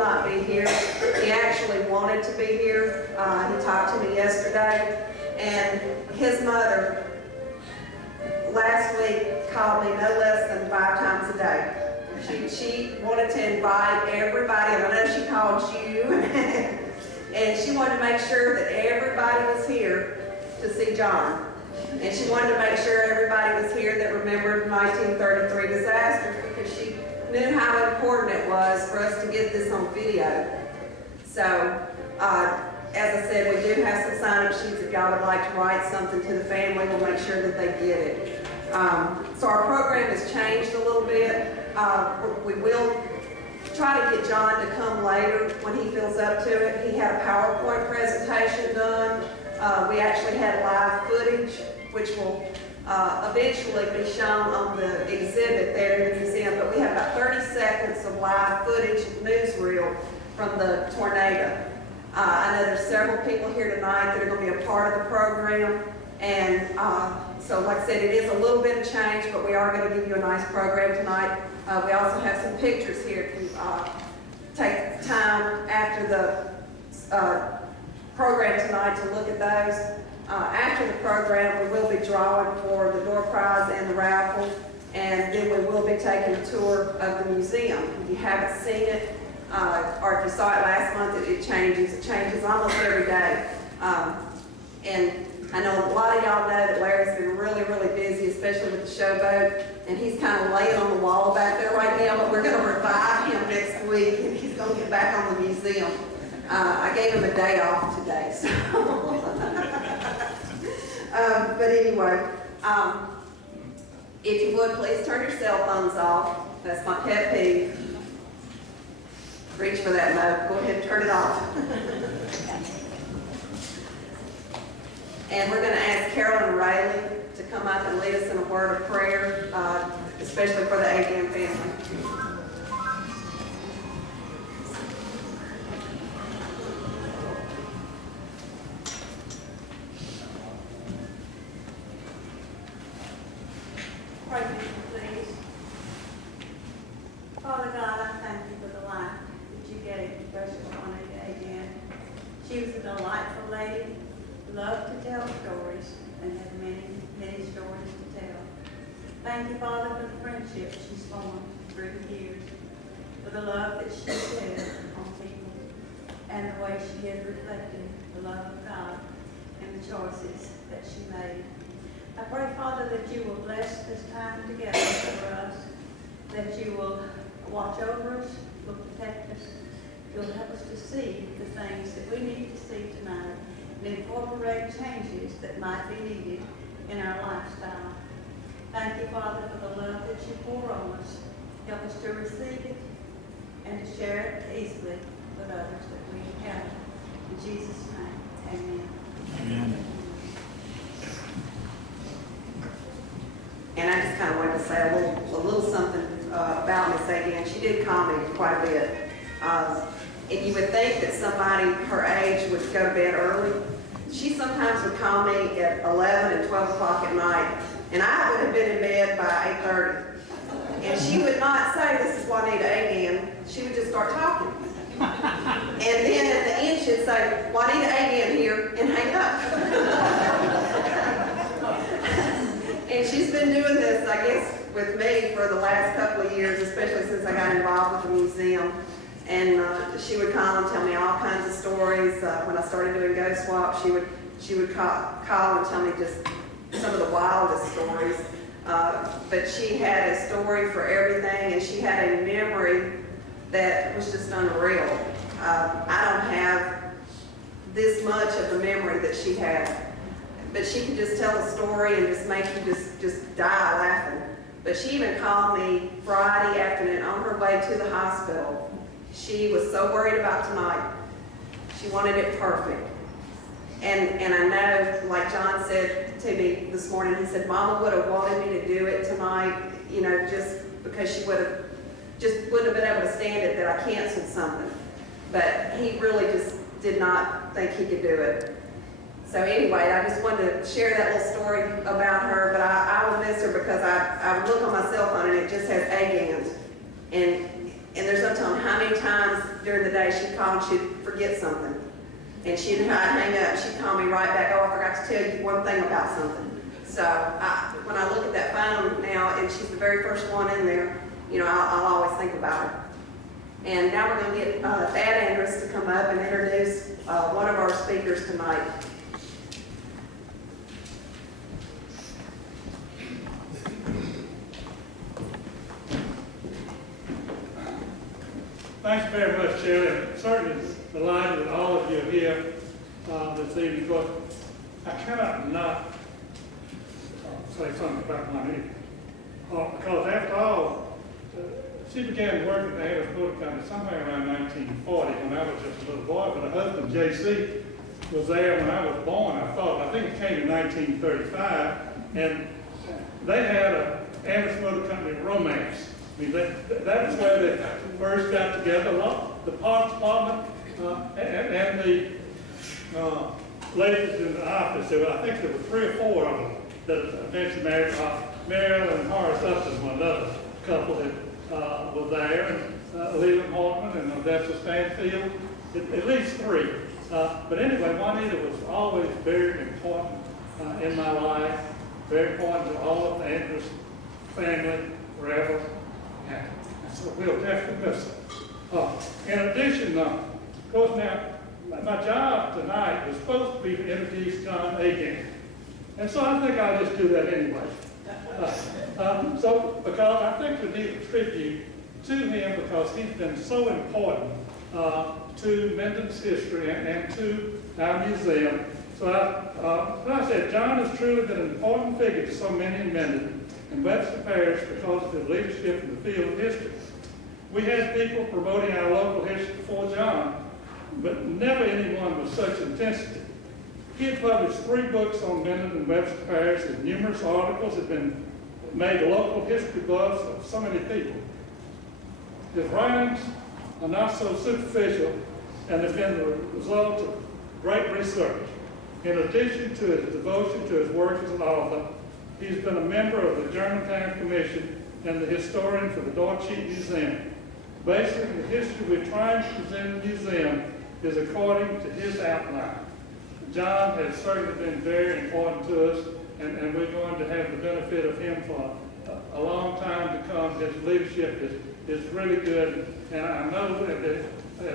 not be here. He actually wanted to be here. He talked to me yesterday, and his mother last week called me no less than 5 times a day. She wanted to invite everybody, and I know she called you, and she wanted to make sure that everybody was here to see John. And she wanted to make sure everybody was here that remembered the 1933 disasters, because she knew how important it was for us to get this on video. So, as I said, we do have some sign-up sheets. If y'all would like to write something to the family, we'll make sure that they get it. So our program has changed a little bit. We will try to get John to come later when he feels up to it. He had a PowerPoint presentation done. We actually had live footage, which will eventually be shown on the exhibit there in the museum. But we have about 30 seconds of live footage, newsreel from the tornado. I know there's several people here tonight that are going to be a part of the program. And so like I said, it is a little bit of change, but we are going to give you a nice program tonight. We also have some pictures here. If you take time after the program tonight to look at those. After the program, we will be drawing for the door prize and the raffle, and then we will be taking a tour of the museum. If you haven't seen it, or if you saw it last month, it changes. It changes almost every day. And I know a lot of y'all know that Larry's been really, really busy, especially with the showboat, and he's kind of laying on the wall back there right now, but we're going to revive him next week, and he's going to get back on the museum. I gave him a day off today, so. But anyway, if you would, please turn your cell phones off. That's my pet peeve. Reach for that mode. Go ahead and turn it off. And we're going to ask Carolyn Riley to come up and lead us in a word of prayer, especially for the Agan family. Pray for me, please. Father God, I thank you for the life that you gave precious Juanita Agan. She was a delightful lady, loved to tell stories, and had many, many stories to tell. Thank you, Father, for the friendship she's formed through the years, for the love that she shared on people, and the way she has reflected the love of God and the choices that she made. I pray, Father, that you will bless this time together for us, that you will watch over us, will protect us, you'll help us to see the things that we need to see tonight, and incorporate changes that might be needed in our lifestyle. Thank you, Father, for the love that you pour on us. Help us to receive it and to share it easily with others that we have. In Jesus' name, amen. Amen. And I just kind of wanted to say a little something about Miss Agan. She did call me quite a bit. And you would think that somebody her age would go to bed early. She sometimes would call me at 11 and 12 o'clock at night, and I would have been in bed by 8:30. And she would not say, "This is Juanita Agan." She would just start talking. And then at the end she'd say, "Juanita Agan here," and hang up. And she's been doing this, I guess, with me for the last couple of years, especially since I got involved with the museum. And she would call and tell me all kinds of stories. When I started doing ghost walks, she would call and tell me just some of the wildest stories. But she had a story for everything, and she had a memory that was just unreal. I don't have this much of the memory that she had. But she could just tell a story and just make you just die laughing. But she even called me Friday afternoon on her way to the hospital. She was so worried about tonight. She wanted it perfect. And I know, like John said to me this morning, he said, "Mama would have wanted me to do it tonight, you know, just because she wouldn't have been able to stand it that I canceled something." But he really just did not think he could do it. So anyway, I just wanted to share that little story about her, but I will miss her because I would look on my cell phone and it just has Agans. And And there's no telling how many times during the day she'd call and she'd forget something. And I'd hang up, she'd call me right back, oh, I forgot to tell you one thing about something. So when I look at that phone now, and she's the very first one in there, you know, I'll always think about her. And now we're going to get Thad Andrus to come up and introduce one of our speakers tonight. Thanks very much, Chair. And certainly delighted that all of you are here this evening, but I cannot not say something about Juanita. Because after all, she began working at the Harris Motor Company somewhere around 1940 when I was just a little boy, but her husband, J.C., was there when I was born, I think it came in 1935, and they had a Harris Motor Company romance. I mean, that was where they first got together. The parts department and the ladies in the office, I think there were 3 or 4 of them that eventually married. Marilyn and Horace Upton, one other couple that was there, and Leland Hartman and Odessa Stanfield, at least 3. But anyway, Juanita was always very important in my life, very important to all of the Andrus family, forever. And so we'll definitely miss her. In addition, of course, now, my job tonight was supposed to be to introduce John Agan. And so I think I'll just do that anyway. Because I think we need a tribute to him because he's been so important to Menden's history and to our museum. So like I said, John has truly been an important figure to so many in Minden and Webster Parish because of his leadership in the field of history. We had people promoting our local history before John, but never anyone with such intensity. He had published 3 books on Minden and Webster Parish, and numerous articles have been made local history buffs of so many people. His writings are not so superficial and have been the result of great research. In addition to his devotion to his work as an author, he's been a member of the Germantown Commission and the historian for the Dorcheat Museum. Basically, the history we're trying to present in the museum is according to his outline. John has certainly been very important to us, and we're going to have the benefit of him for a long time to come. His leadership is really good, and I know that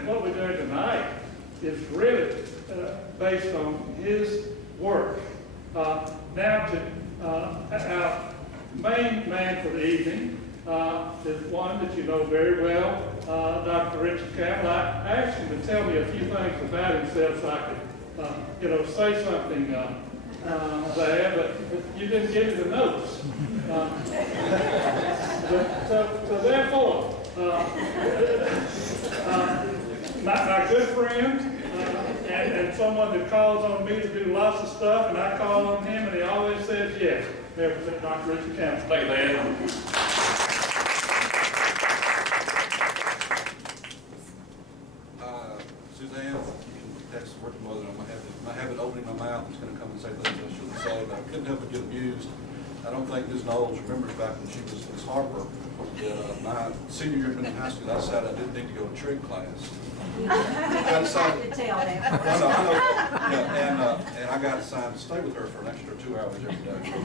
what we're doing tonight is really based on his work. Now to our main man for the evening is one that you know very well, Dr. Richard Campbell. I asked him to tell me a few things about himself so I could say something there, but you didn't give me the notes. So therefore, my good friend and someone that calls on me to do lots of stuff, and I call on him, and he always says yes. Representative Dr. Richard Campbell. Thank you, Dan. Suzanne, you can text the working mother. I have it opening my mouth. It's going to come and say things I shouldn't say, but I couldn't help but get amused. I don't think Ms. Knowles remembers back when she was Ms. Harper. My senior year in high school, I decided I didn't need to go to trig class. I decided to tell them. I know. Yeah, and I got assigned to stay with her for an extra 2 hours every day. You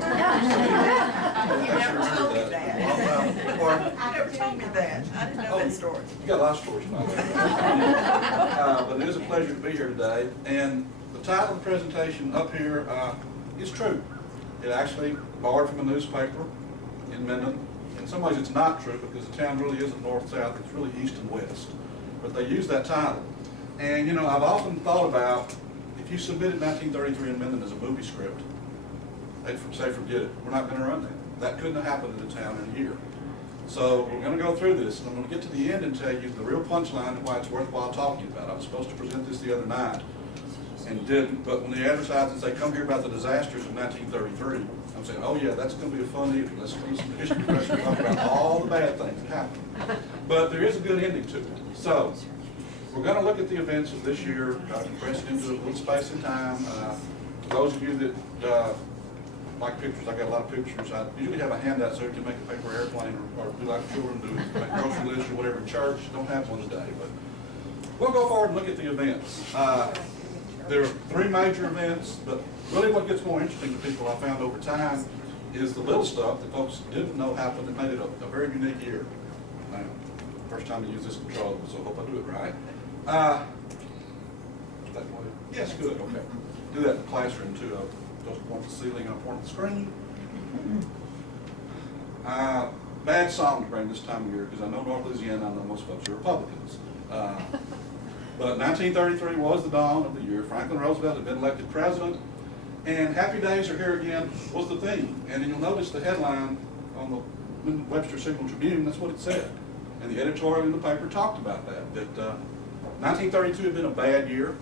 never told me that. Pardon? You never told me that. I didn't know that story. You got a lot of stories about that. But it is a pleasure to be here today. And the title of the presentation up here is true. It actually borrowed from a newspaper in Minden. In some ways it's not true because the town really isn't north-south, it's really east and west. But they use that title. And you know, I've often thought about if you submitted 1933 in Minden as a movie script, they'd say forget it, we're not going to run that. That couldn't have happened in a town in a year. So we're going to go through this, and I'm going to get to the end and tell you the real punchline and why it's worthwhile talking about. I was supposed to present this the other night and didn't, but when the advertisements say come hear about the disasters of 1933, I'm saying, oh yeah, that's going to be a fun evening. Let's do some history lesson and talk about all the bad things that happened. But there is a good ending to it. So we're going to look at the events of this year, compress it into a little space and time. For those of you that like pictures, I got a lot of pictures. I usually have a handout so you can make a paper airplane or do like children do, make grocery lists or whatever in church. Don't have one today, but we'll go forward and look at the events. There are 3 major events, but really what gets more interesting to people I found over time is the little stuff that folks didn't know happened that made it a very unique year. Now, first time to use this control, so I hope I do it right. Yes, good, okay. Do that in the classroom too. I'll just point the ceiling and I'll point the screen. Bad song to bring this time of year because I know North Louisiana, I know most folks are Republicans. But 1933 was the dawn of the year. Franklin Roosevelt had been elected president, and Happy Days Are Here Again was the theme. And you'll notice the headline on the Webster Signal Tribune, that's what it said. And the editorial in the paper talked about that 1932 had been a bad year,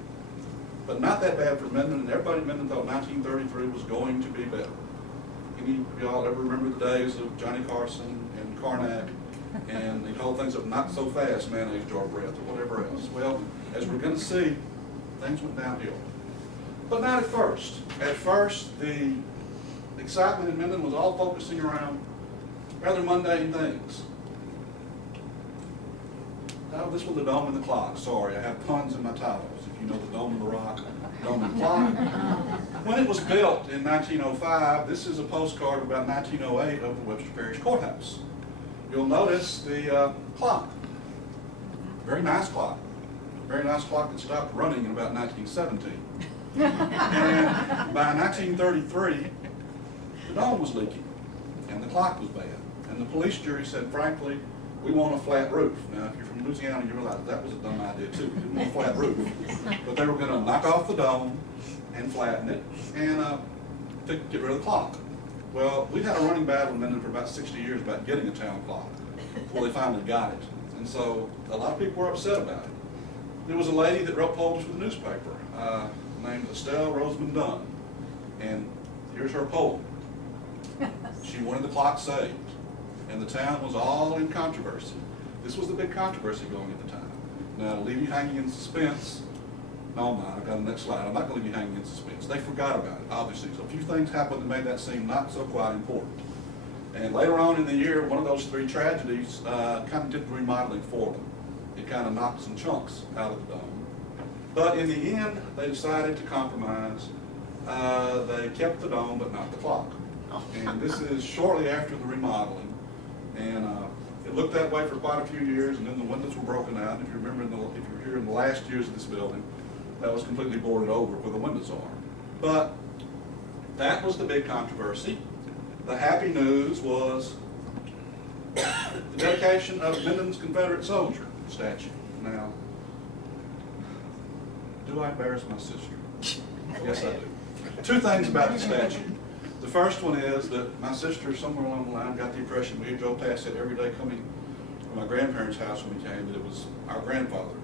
but not that bad for Minden, and everybody in Minden thought 1933 was going to be better. Any of y'all ever remember the days of Johnny Carson and Karnak and the whole things of not so fast mayonnaise jar breath or whatever else? Well, as we're going to see, things went downhill. But not at first. At first, the excitement in Minden was all focusing around rather mundane things. Oh, this was the dome and the clock. Sorry, I have puns in my titles. If you know the Dome of the Rock, Dome and the Clock. When it was built in 1905, this is a postcard about 1908 of the Webster Parish Courthouse. You'll notice the clock. Very nice clock. Very nice clock that stopped running in about 1917. And by 1933, the dome was leaking and the clock was bad. And the police jury said, frankly, we want a flat roof. Now, if you're from Louisiana, you realize that was a dumb idea too. We didn't want a flat roof. But they were going to knock off the dome and flatten it and to get rid of the clock. Well, we've had a running battle in Minden for about 60 years about getting a town clock before they finally got it. And so a lot of people were upset about it. There was a lady that wrote poems for the newspaper named Estelle Rosamond Dunn. And here's her poem. She wanted the clock saved. And the town was all in controversy. This was the big controversy going at the time. Now, to leave you hanging in suspense, no, I'm not. I've got the next slide. I'm not going to leave you hanging in suspense. They forgot about it, obviously. So a few things happened that made that seem not so quite important. And later on in the year, one of those 3 tragedies kind of did the remodeling for them. It kind of knocked some chunks out of the dome. But in the end, they decided to compromise. They kept the dome, but not the clock. And this is shortly after the remodeling. And it looked that way for quite a few years, and then the windows were broken out. If you remember, if you were here in the last years of this building, that was completely boarded over where the windows are. But that was the big controversy. The happy news was the dedication of Menden's Confederate soldier statue. Now, do I embarrass my sister? Yes, I do. 2 things about the statue. The first one is that my sister, somewhere along the line, got the impression we drove past it every day coming from my grandparents' house when we came, that it was our grandfather.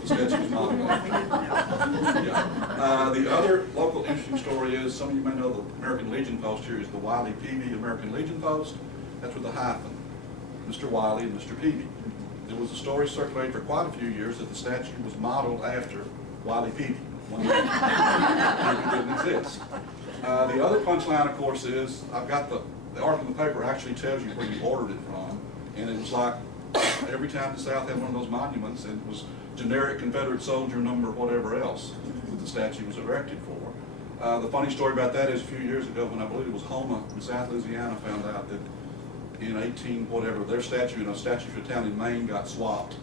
The statue was modeled after. Yeah. The other local interesting story is, some of you may know the American Legion post here is the Wiley Peavy American Legion post. That's with the hyphen, Mr. Wiley and Mr. Peavy. There was a story circulated for quite a few years that the statue was modeled after Wiley Peavy. One man didn't exist. The other punchline, of course, is I've got the article in the paper actually tells you where you ordered it from, and it was like every town in the South had one of those monuments, and it was generic Confederate soldier number whatever else that the statue was erected for. The funny story about that is a few years ago when I believe it was Houma in South Louisiana found out that in 18 whatever, their statue and a statue for a town in Maine got swapped.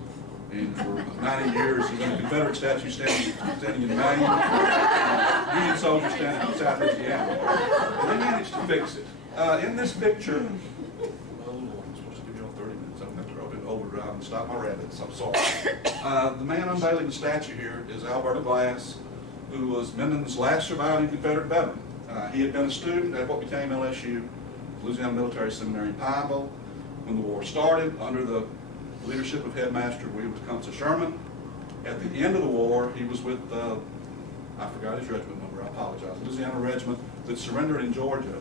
And for 90 years, there's been a Confederate statue standing in Maine, Union soldiers standing in South Louisiana. And they managed to fix it. In this picture, oh, I'm supposed to give you all 30 minutes. I'm going to have to go to overdrive and stop my rabbits. I'm sorry. The man unveiling the statue here is Alberta Glass, who was Minden's last surviving Confederate veteran. He had been a student at what became LSU, Louisiana Military Seminary in Pineville. When the war started, under the leadership of Headmaster William Tecumseh Sherman. At the end of the war, he was with, I forgot his regiment number, I apologize, Louisiana regiment that surrendered in Georgia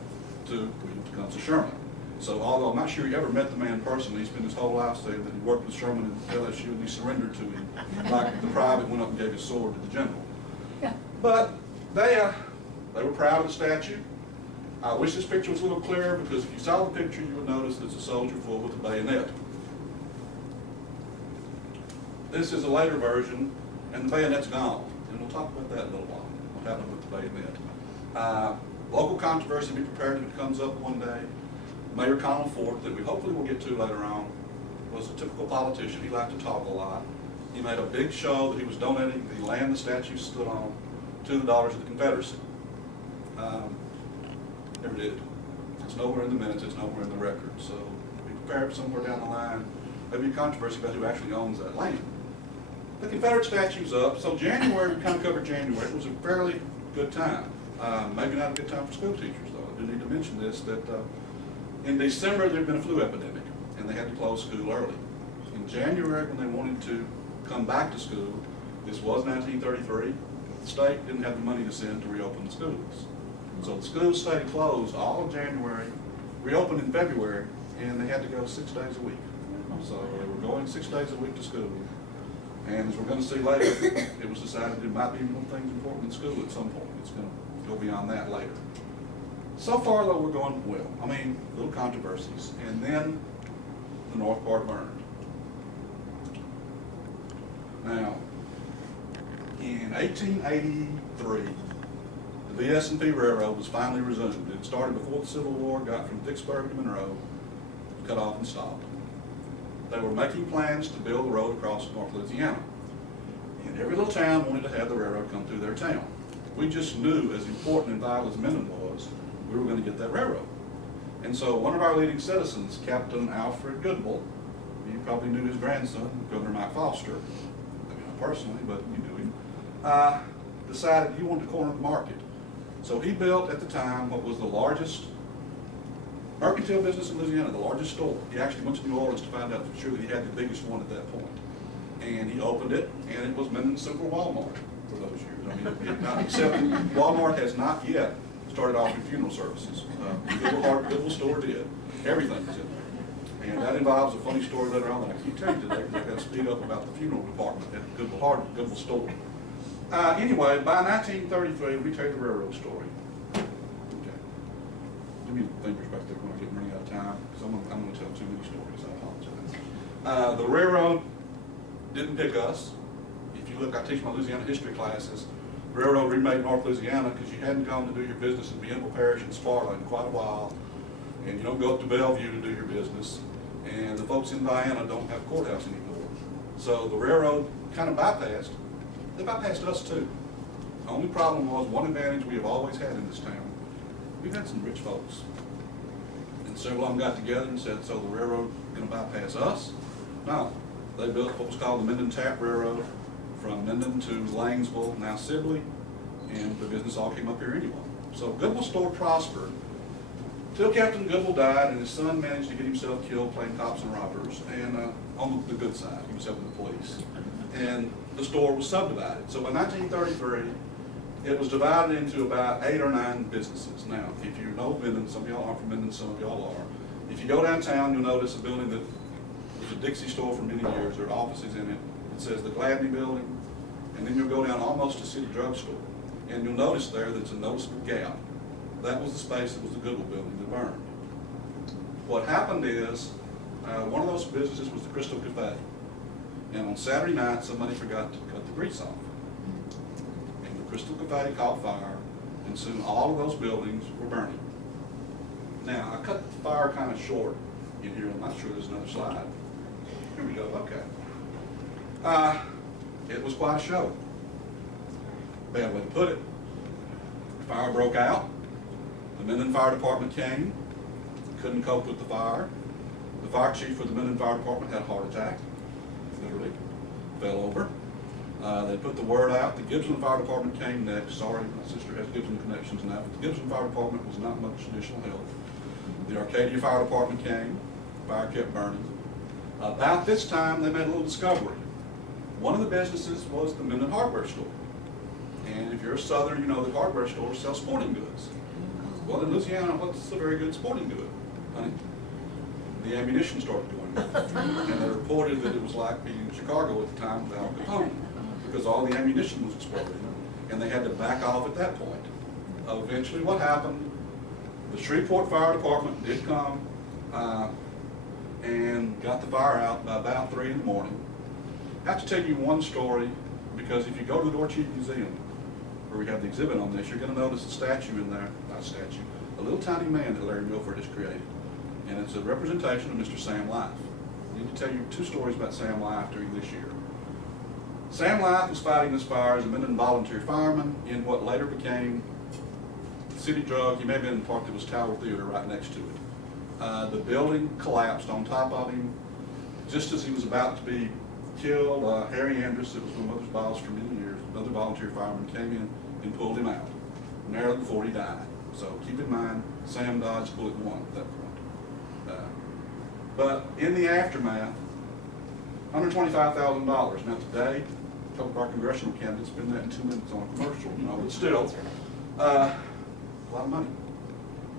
to William Tecumseh Sherman. So although I'm not sure he ever met the man personally, he spent his whole life saying that he worked with Sherman at LSU and he surrendered to him, like the private went up and gave his sword to the general. Yeah. But they were proud of the statue. I wish this picture was a little clearer, because if you saw the picture, you would notice it's a soldier full with a bayonet. This is a later version, and the bayonet's gone. And we'll talk about that in a little while, what happened with the bayonet. Local controversy, be prepared if it comes up one day. Mayor Connell Ford, that we hopefully will get to later on, was a typical politician. He liked to talk a lot. He made a big show that he was donating the land the statue stood on to the Daughters of the Confederacy. Never did. It's nowhere in the minutes, it's nowhere in the record. So be prepared somewhere down the line, maybe a controversy about who actually owns that land. The Confederate statue's up, so January, we kind of covered January. It was a fairly good time. Maybe not a good time for school teachers, though. I do need to mention this, that in December there had been a flu epidemic, and they had to close school early. In January, when they wanted to come back to school, this was 1933, the state didn't have the money to send to reopen the schools. So the schools stayed closed all of January, reopened in February, and they had to go 6 days a week. So they were going 6 days a week to school. And as we're going to see later, it was decided there might be more things important in school at some point. It's going to go beyond that later. So far, though, we're going well. I mean, little controversies. And then the north part burned. Now, in 1883, the VS&P Railroad was finally resumed. It started before the Civil War, got from Vicksburg to Monroe, cut off and stopped. They were making plans to build the road across North Louisiana. And every little town wanted to have the railroad come through their town. We just knew, as important and vital as Minden was, we were going to get that railroad. And so one of our leading citizens, Captain Alfred Goodwill, you probably knew his grandson, Governor Mike Foster, maybe not personally, but you knew him, decided he wanted to corner the market. So he built at the time what was the largest mercantile business in Louisiana, the largest store. He actually went to New Orleans to find out for sure that he had the biggest one at that point. And he opened it, and it was Minden Cemetery Walmart for those years. I mean, except Walmart has not yet started offering funeral services. Goodwill store did. Everything was in there. And that involves a funny story later on that I can't tell you today, because I've got to speed up about the funeral department at Goodwill store. Anyway, by 1933, we tell you the railroad story. Okay. Give me the fingers back there when I get running out of time, because I'm going to tell too many stories. I apologize. The railroad didn't pick us. If you look, I teach my Louisiana history classes. The railroad remade North Louisiana because you hadn't gone to do your business in Minden Parish and Sparta in quite a while, and you don't go up to Bellevue to do your business, and the folks in Vienna don't have a courthouse anymore. So the railroad kind of bypassed. They bypassed us too. The only problem was, one advantage we have always had in this town, we've had some rich folks. And several of them got together and said, so the railroad going to bypass us? No. They built what was called the Minden Tap Railroad from Minden to Langsville, now Sibley, and the business all came up here anyway. So Goodwill store prospered till Captain Goodwill died, and his son managed to get himself killed playing cops and robbers, and on the good side, he was helping the police. And the store was subdivided. So by 1933, it was divided into about 8 or 9 businesses. Now, if you know Minden, some of y'all aren't from Minden, some of y'all are. If you go downtown, you'll notice a building that was a Dixie store for many years. There are offices in it. It says the Gladney Building, and then you'll go down almost to City Drug Store, and you'll notice there that's a noticeable gap. That was the space that was the Goodwill Building that burned. What happened is, one of those businesses was the Crystal Cafe. And on Saturday night, somebody forgot to cut the grease off. And the Crystal Cafe caught fire, and soon all of those buildings were burning. Now, I cut the fire kind of short in here. I'm not sure there's another slide. Here we go, okay. It was quite a show. Bad way to put it. The fire broke out. The Minden Fire Department came, couldn't cope with the fire. The fire chief for the Minden Fire Department had a heart attack. Literally fell over. They put the word out. The Gibson Fire Department came next. Sorry, my sister has Gibson connections now, but the Gibson Fire Department was not much additional help. The Arcadia Fire Department came. The fire kept burning. About this time, they made a little discovery. One of the businesses was the Minden Hardware Store. And if you're a Southern, you know that hardware stores sell sporting goods. Well, in Louisiana, what's a very good sporting good, honey? The ammunition started going up. And they reported that it was like being in Chicago at the time with Al Capone, because all the ammunition was exploding, and they had to back off at that point. Eventually what happened, The Shreveport Fire Department did come and got the fire out by about 3 in the morning. I have to tell you one story, because if you go to the Dorcheat Museum, where we have the exhibit on this, you're going to notice a statue in there, not a statue, a little tiny man that Larry Milford has created. And it's a representation of Mr. Sam Life. I need to tell you 2 stories about Sam Life during this year. Sam Life was fighting this fire as a Minden volunteer fireman in what later became City Drug. He may have been in the park that was Tower Theater right next to it. The building collapsed on top of him just as he was about to be killed. Harry Andrus, that was one of Mother's boss for many years, another volunteer fireman, came in and pulled him out, narrowly before he died. So keep in mind, Sam dodged bullet 1 at that point. But in the aftermath, $125,000. Now today, a couple of our congressional candidates spend that in 2 minutes on a commercial, but still, a lot of money.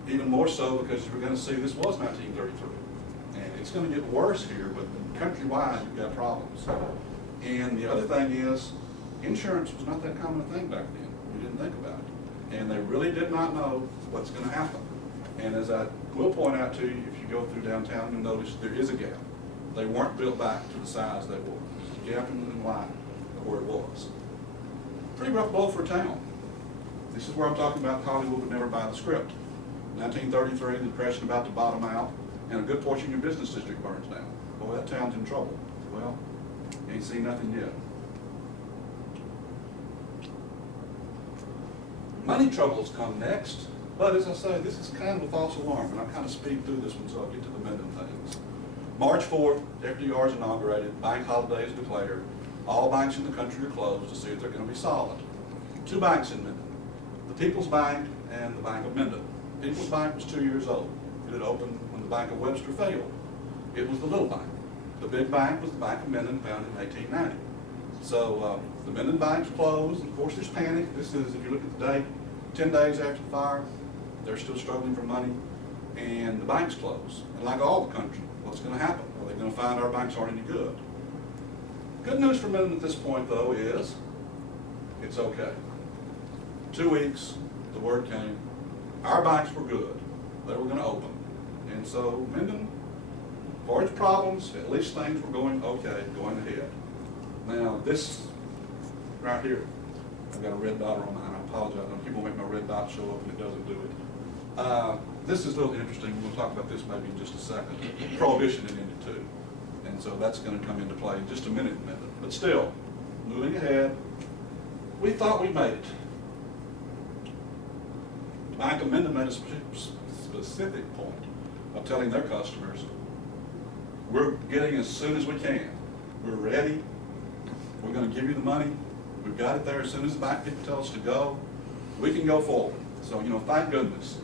Even more so because we're going to see this was 1933. And it's going to get worse here, but countrywide, you've got problems. And the other thing is, insurance was not that common a thing back then. We didn't think about it. And they really did not know what's going to happen. And as I will point out to you, if you go through downtown, you'll notice there is a gap. They weren't built back to the size they were. There's a gap in line of where it was. Pretty rough blow for a town. This is where I'm talking about Hollywood would never buy the script. 1933, the Depression about to bottom out, and a good portion of your business district burns down. Boy, that town's in trouble. Well, you ain't seen nothing yet. Money troubles come next, but as I say, this is kind of a false alarm, and I'll kind of speed through this one so I'll get to the Minden things. March 4th, FDR is inaugurated, bank holiday is declared. All banks in the country are closed to see if they're going to be solid. 2 banks in Minden, the People's Bank and the Bank of Minden. People's Bank was 2 years old. It had opened when the Bank of Webster failed. It was the little bank. The big bank was the Bank of Minden, founded in 1890. So the Minden bank's closed. Of course, there's panic. This is, if you look at the date, 10 days after the fire, they're still struggling for money, and the bank's closed. And like all the country, what's going to happen? Are they going to find our banks aren't any good? Good news for Minden at this point, though, is it's okay. 2 weeks, the word came, our banks were good. They were going to open. And so Minden, for its problems, at least things were going okay, going ahead. Now this right here, I've got a red dot on mine. I apologize. People make my red dot show up and it doesn't do it. This is a little interesting. We'll talk about this maybe in just a second. Prohibition had ended too. And so that's going to come into play in just a minute. But still, moving ahead, we thought we made it. The Bank of Minden made a specific point of telling their customers, we're getting as soon as we can. We're ready. We're going to give you the money. We've got it there as soon as the bank people tell us to go. We can go forward. So, thank goodness.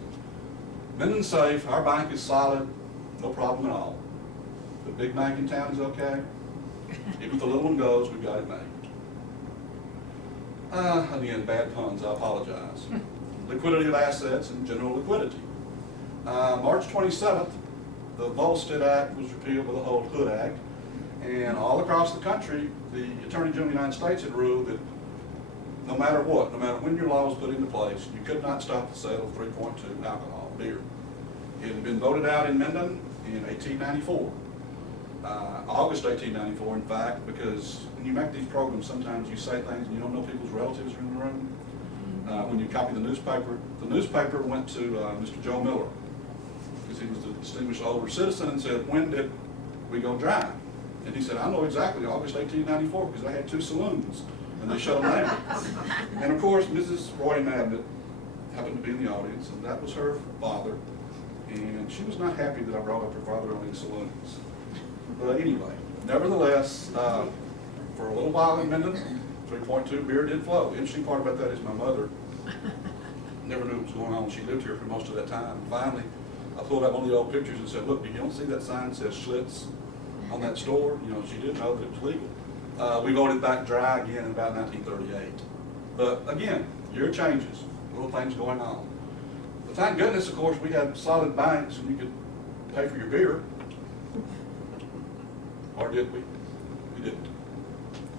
Minden's safe. Our bank is solid. No problem at all. The big bank in town is okay. Even if the little one goes, we've got it made. Again, bad puns. I apologize. Liquidity of assets and general liquidity. March 27th, the Volstead Act was repealed by the whole Hood Act, and all across the country, the Attorney General of the United States had ruled that no matter what, no matter when your law was put into place, you could not stop the sale of 3.2 alcohol, beer. It had been voted out in Minden in 1894, August 1894, in fact, because when you make these programs, sometimes you say things and you don't know people's relatives are in the room. When you copy the newspaper went to Mr. Joe Miller, because he was a distinguished older citizen, and said, when did we go dry? And he said, I know exactly, August 1894, because I had 2 saloons, and they shut them down. And of course, Mrs. Roy Mabnett happened to be in the audience, and that was her father, and she was not happy that I brought up her father owning saloons. But anyway, nevertheless, for a little while in Minden, 3.2 beer did flow. The interesting part about that is my mother never knew what was going on. She lived here for most of that time. Finally, I pulled out one of the old pictures and said, look, you don't see that sign that says Schlitz on that store? She did know that it was legal. We voted back dry again in about 1938. But again, year changes, little things going on. But thank goodness, of course, we had solid banks and you could pay for your beer. Or did we? We didn't.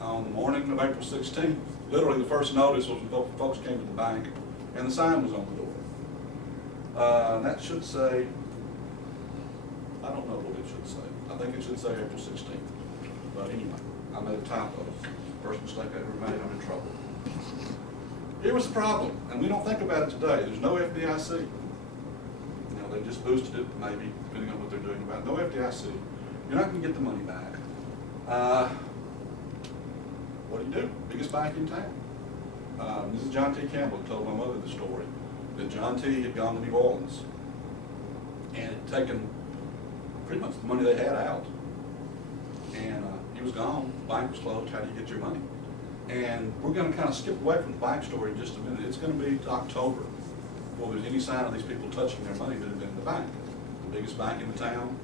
On the morning of April 16th, literally the first notice was when folks came to the bank and the sign was on the door. And that should say, I don't know what it should say. I think it should say April 16th. But anyway, I made a typo. First mistake I ever made, I'm in trouble. Here was the problem, and we don't think about it today. There's no FDIC. You know, they just boosted it, maybe, depending on what they're doing about it. No FDIC. You're not going to get the money back. What do? Biggest bank in town. This is John T. Campbell who told my mother the story, that John T. had gone to New Orleans and had taken pretty much the money they had out. And he was gone, the bank was closed, how do you get your money? And we're going to kind of skip away from the bank story in just a minute. It's going to be October before there's any sign of these people touching their money that had been in the bank. The biggest bank in the town,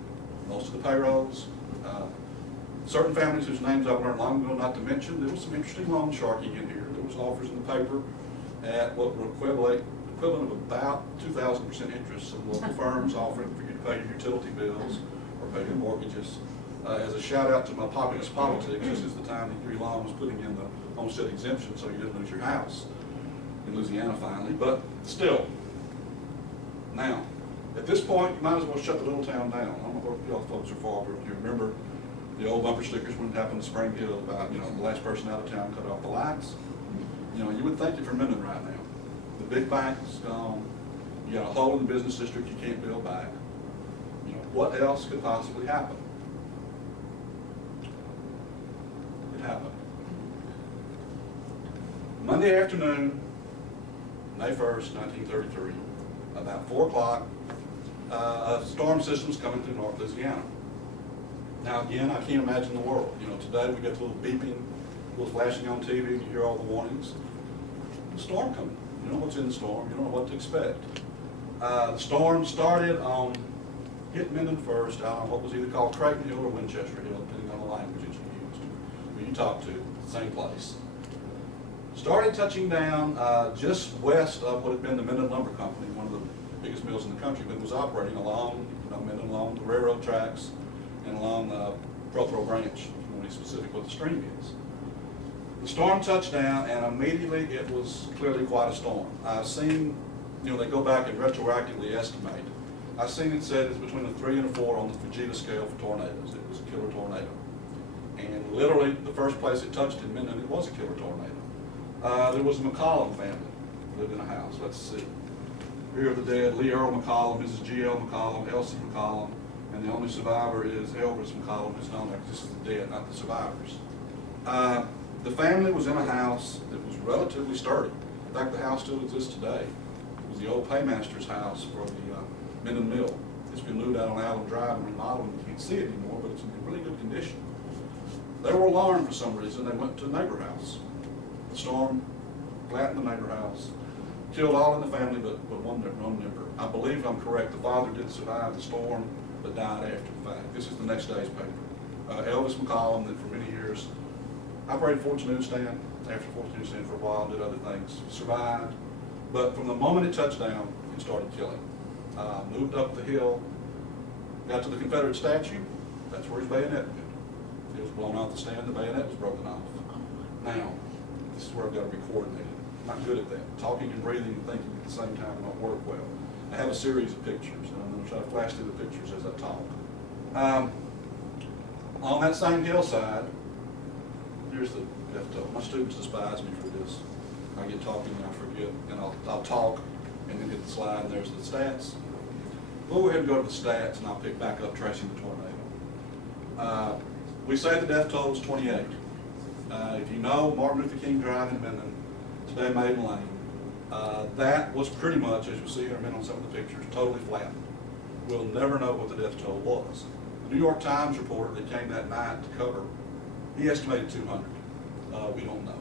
most of the payrolls, certain families whose names I've learned long ago not to mention. There was some interesting loan sharking in here. There was offers in the paper at what were equivalent of about 2,000% interest. Some local firms offering for you to pay your utility bills or pay your mortgages. As a shout out to my populist politics, this is the time that Huey Long was putting in the homestead exemption so you didn't lose your house in Louisiana finally, but still. Now, at this point, you might as well shut the little town down. I don't know what y'all folks are for, but if you remember the old bumper stickers when it happened in Spring Hill about, you know, the last person out of town cut off the lights. You know, you would think it for Minden right now. The big bank's gone. You got a hole in the business district you can't build back. You know, what else could possibly happen? It happened. Monday afternoon, May 1st, 1933, about 4 o'clock, a storm system's coming through North Louisiana. Now again, I can't imagine the world. You know, today we get the little beeping, little flashing on TV, and you hear all the warnings. The storm coming. You don't know what's in the storm. You don't know what to expect. The storm started on, hit Minden first, out on what was either called Creighton Hill or Winchester Hill, depending on the language that you used, who you talked to, same place. Started touching down just west of what had been the Minden Lumber Company, one of the biggest mills in the country, but it was operating along, you know, Minden along the railroad tracks and along Prothero Branch, if you want to be specific what the stream is. The storm touched down, and immediately it was clearly quite a storm. I've seen, you know, they go back and retroactively estimate. I've seen it said it's between a 3 and a 4 on the Fujita scale for tornadoes. It was a killer tornado. And literally, the first place it touched in Minden, it was a killer tornado. There was a McCollum family who lived in a house. Let's see. Here are the dead: Lee Earl McCollum, Mrs. G.L. McCollum, Elsie McCollum, and the only survivor is Elvis McCollum, who's known as this is the dead, not the survivors. The family was in a house that was relatively sturdy. In fact, the house still exists today. It was the old paymaster's house for the Minden Mill. It's been moved out on Allen Drive and remodeled, and you can't see it anymore, but it's in really good condition. They were alarmed for some reason. They went to a neighbor house. The storm flattened the neighbor house, killed all in the family but one neighbor. I believe I'm correct. The father did survive the storm, but died after the fact. This is the next day's paper. Elvis McCollum, that for many years operated Fort's Newsstand, after Fort's Newsstand for a while, did other things, survived. But from the moment it touched down, it started killing. Moved up the hill, got to the Confederate statue. That's where his bayonet went. It was blown off the stand, the bayonet was broken off. Now, this is where I've got to be coordinated. I'm not good at that. Talking and breathing and thinking at the same time don't work well. I have a series of pictures, and I'm going to try to flash through the pictures as I talk. On that same hillside, here's the death toll. My students despise me for this. I get talking and I forget, and I'll talk and then hit the slide, and there's the stats. We'll go ahead and go to the stats, and I'll pick back up tracing the tornado. We say the death toll is 28. If you know Martin Luther King Drive in Minden, today Maiden Lane, that was pretty much, as you'll see here in a minute on some of the pictures, totally flattened. We'll never know what the death toll was. The New York Times reporter that came that night to cover, he estimated 200. We don't know.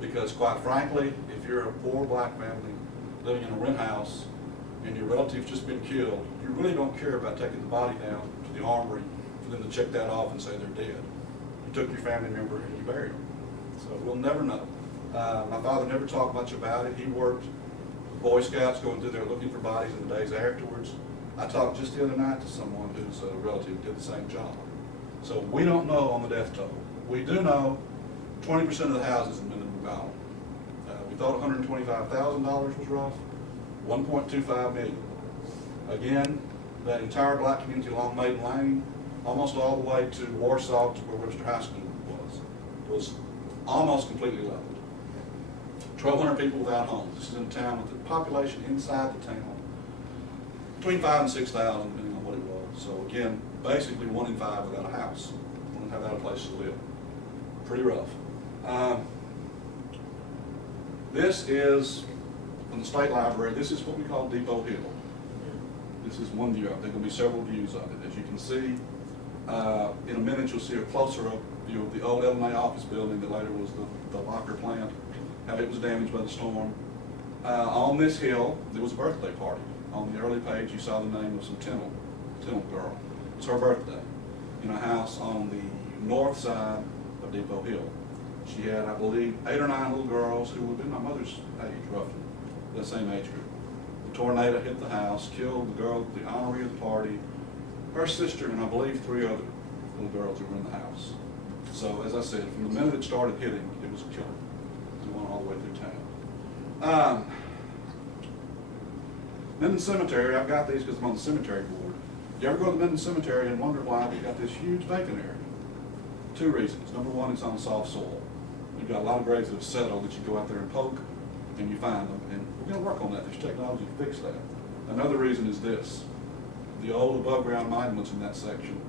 Because quite frankly, if you're a poor black family living in a rent house and your relative's just been killed, you really don't care about taking the body down to the armory for them to check that off and say they're dead. You took your family member and you buried them. So we'll never know. My father never talked much about it. He worked with Boy Scouts going through there looking for bodies in the days afterwards. I talked just the other night to someone whose relative did the same job. So we don't know on the death toll. We do know 20% of the houses in Minden were gone. We thought $125,000 was rough. 1.25 million Again, that entire black community along Maiden Lane, almost all the way to Warsaw, to where Webster High School was almost completely leveled. 1,200 people without homes. This is in a town with a population inside the town between 5,000 and 6,000, depending on what it was. So again, basically 1 in 5 without a house, 1 in 5 without a place to live. Pretty rough. This is from the State Library. This is what we call Depot Hill. This is one view of it. There are going to be several views of it. As you can see, in a minute you'll see a closer up view of the old LMA office building that later was the locker plant, how it was damaged by the storm. On this hill, there was a birthday party. On the early page, you saw the name of some Tennell girl. It's her birthday in a house on the north side of Depot Hill. She had, I believe, 8 or 9 little girls who would be my mother's age, roughly, the same age group. The tornado hit the house, killed the girl, the honoree of the party, her sister, and I believe 3 other little girls who were in the house. So, as I said, from the minute it started hitting, it was a killer. It went all the way through town. Minden Cemetery, I've got these because I'm on the cemetery board. You ever go to the Minden Cemetery and wonder why we've got this huge vacant area? 2 reasons. Number one, it's on soft soil. You've got a lot of graves that have settled that you go out there and poke and you find them. And we're going to work on that. There's technology to fix that. Another reason is this. The old above ground monuments in that section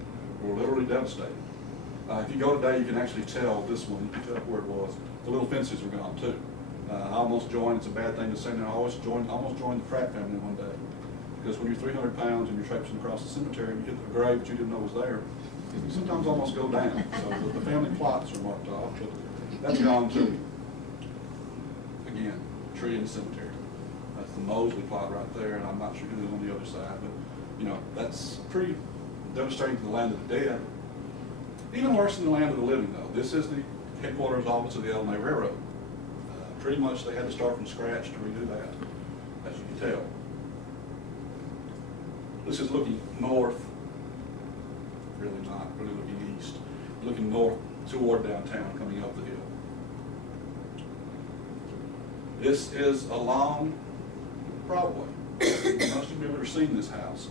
were literally devastated. If you go today, you can actually tell this one, you can tell where it was. The little fences were gone too. I almost joined, it's a bad thing to say now, I almost joined the Pratt family one day. Because when you're 300 pounds and you're traipsing across the cemetery and you hit a grave that you didn't know was there, you sometimes almost go down. So the family plots are marked off, but that's gone too. Again, tree in the cemetery. That's the Mosley plot right there, and I'm not sure who's on the other side, but you know, that's pretty devastating to the land of the dead. Even worse than the land of the living though. This is the headquarters office of the LMA Railroad. Pretty much they had to start from scratch to redo that, as you can tell. This is looking north, really not, really looking east, looking north toward downtown, coming up the hill. This is along Broadway. Most of you have ever seen this house,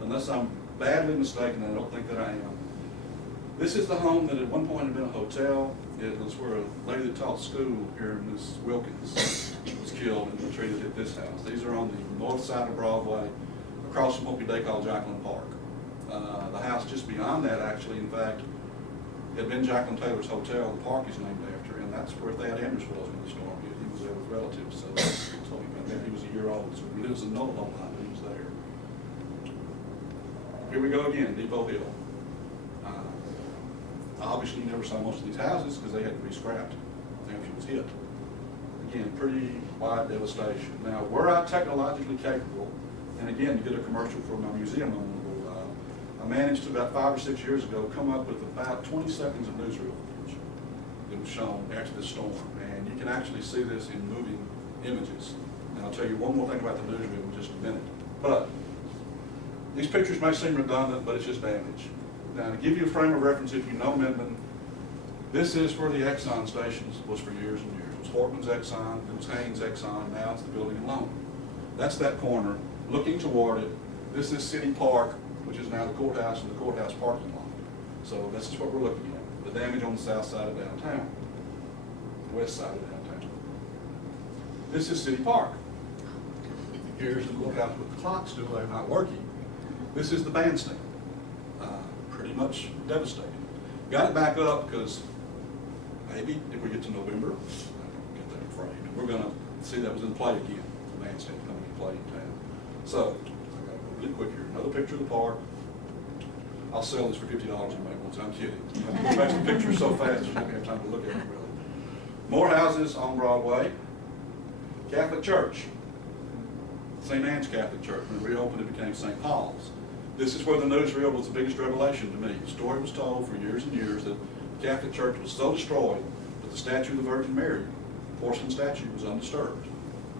unless I'm badly mistaken, and I don't think that I am. This is the home that at one point had been a hotel. It was where a lady that taught school here, Miss Wilkins, was killed and the tree that hit this house. These are on the north side of Broadway, across from what we today call Jacqueline Park. The house just beyond that, actually, in fact, had been Jacqueline Taylor's hotel. The park is named after, and that's where Thad Anders was when the storm hit. He was there with relatives, so he told me about that. He was a year old, so he lives in no whole lot, but he was there. Here we go again, Depot Hill. Obviously, you never saw most of these houses because they had to be scrapped after it was hit. Again, pretty wide devastation. Now, were I technologically capable, and again, to get a commercial for my museum on the board, I managed to, about 5 or 6 years ago, come up with about 20 seconds of newsreel footage that was shown after the storm. And you can actually see this in moving images. And I'll tell you one more thing about the newsreel in just a minute. But these pictures may seem redundant, but it's just damage. Now, to give you a frame of reference, if you know Midland, this is where the Exxon stations was for years and years. It was Hortman's Exxon, it was Haynes Exxon, now it's the building in Lone. That's that corner. Looking toward it, this is City Park, which is now the courthouse and the courthouse parking lot. So this is what we're looking at, the damage on the south side of downtown, west side of downtown. This is City Park. Here's the courthouse with the clock still there, not working. This is the bandstand. Pretty much devastated. Got it back up because maybe if we get to November, I don't get that afraid, we're going to see that was in play again. The bandstand coming in play in town. So, I got to go really quick here. Another picture of the park. I'll sell this for $50 in May once. I'm kidding. It makes the picture so fast you don't have time to look at it really. More houses on Broadway. Catholic Church. St. Anne's Catholic Church. When it reopened, it became St. Paul's. This is where the newsreel was the biggest revelation to me. The story was told for years and years that the Catholic Church was so destroyed that the statue of the Virgin Mary, porcelain statue, was undisturbed.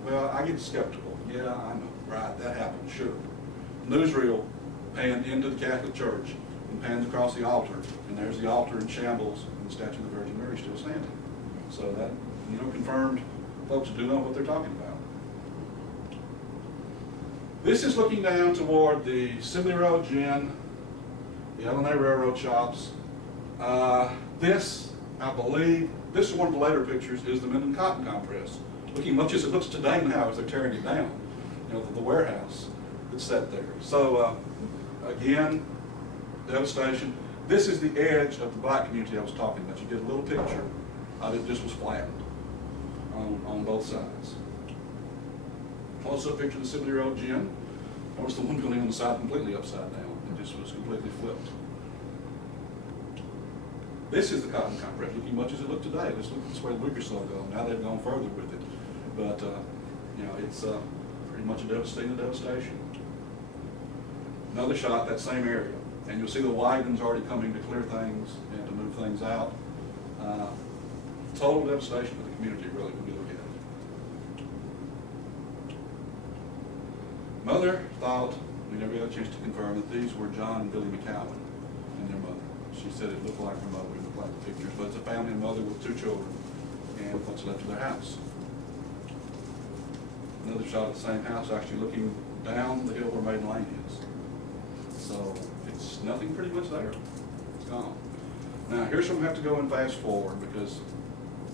Well, I get skeptical. Yeah, I know. Right, that happened, sure. Newsreel panned into the Catholic Church and pans across the altar, and there's the altar in shambles and the statue of the Virgin Mary still standing. So that, confirmed folks do know what they're talking about. This is looking down toward the Sibley Road Gin, the Illinois Railroad shops. This, I believe, this is one of the later pictures, is the Minden cotton compress, looking much as it looks today now as they're tearing it down. You know, the warehouse that's set there. So, again, devastation. This is the edge of the black community I was talking about. You get a little picture of it just was flattened on both sides. Close-up picture of the Sibley Road Gym. Notice the one building on the side completely upside down. It just was completely flipped. This is the cotton compress, looking much as it looked today. This looked this way a week or so ago. Now they've gone further with it. But, you know, it's pretty much a devastation. Another shot, that same area. And you'll see the wagons already coming to clear things and to move things out. Total devastation for the community, really, when you look at it. Mother thought, we never got a chance to confirm, that these were John and Billy McCowan and their mother. She said it looked like her mother, it looked like the pictures, but it's a family mother with 2 children and what's left of their house. Another shot of the same house, actually looking down the hill where Maiden Lane is. So it's nothing pretty much there. It's gone. Now here's where we have to go and fast forward because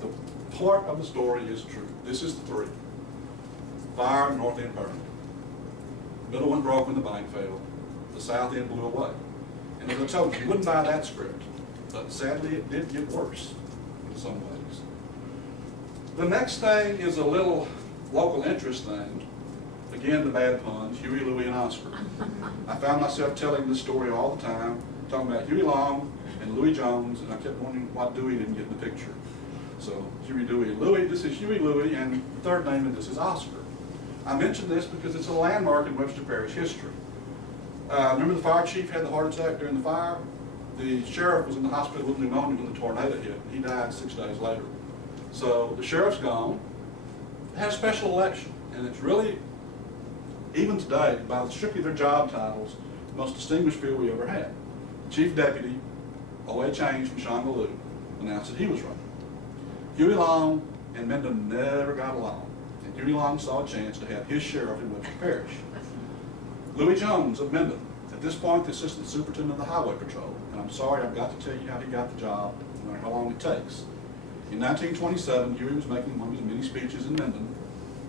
the part of the story is true. This is the 3. Fire, north end burned. Middle one broke when the bank failed. The south end blew away. And as I told you wouldn't buy that script. But sadly it did get worse in some ways. The next thing is a little local interest thing. Again, the bad puns, Huey, Louie, and Oscar. I found myself telling this story all the time, talking about Huey Long and Louie Jones, and I kept wondering why Dewey didn't get in the picture. So, Huey, Dewey, Louie, this is Huey, Louie, and the third name, and this is Oscar. I mention this because it's a landmark in Webster Parish history. Remember the fire chief had the heart attack during the fire? The sheriff was in the hospital with pneumonia when the tornado hit. He died 6 days later. So, the sheriff's gone. They had a special election, and it's really, even today, by strictly their job titles, the most distinguished field we ever had. Chief Deputy, O.A. Change from Sean Malou, announced that he was running. Huey Long and Menden never got along, and Huey Long saw a chance to have his sheriff in Webster Parish. Louie Jones of Minden, at this point the Assistant Superintendent of the Highway Patrol, and I'm sorry I've got to tell you how he got the job, no matter how long it takes. In 1927, Huey was making one of his many speeches in Minden,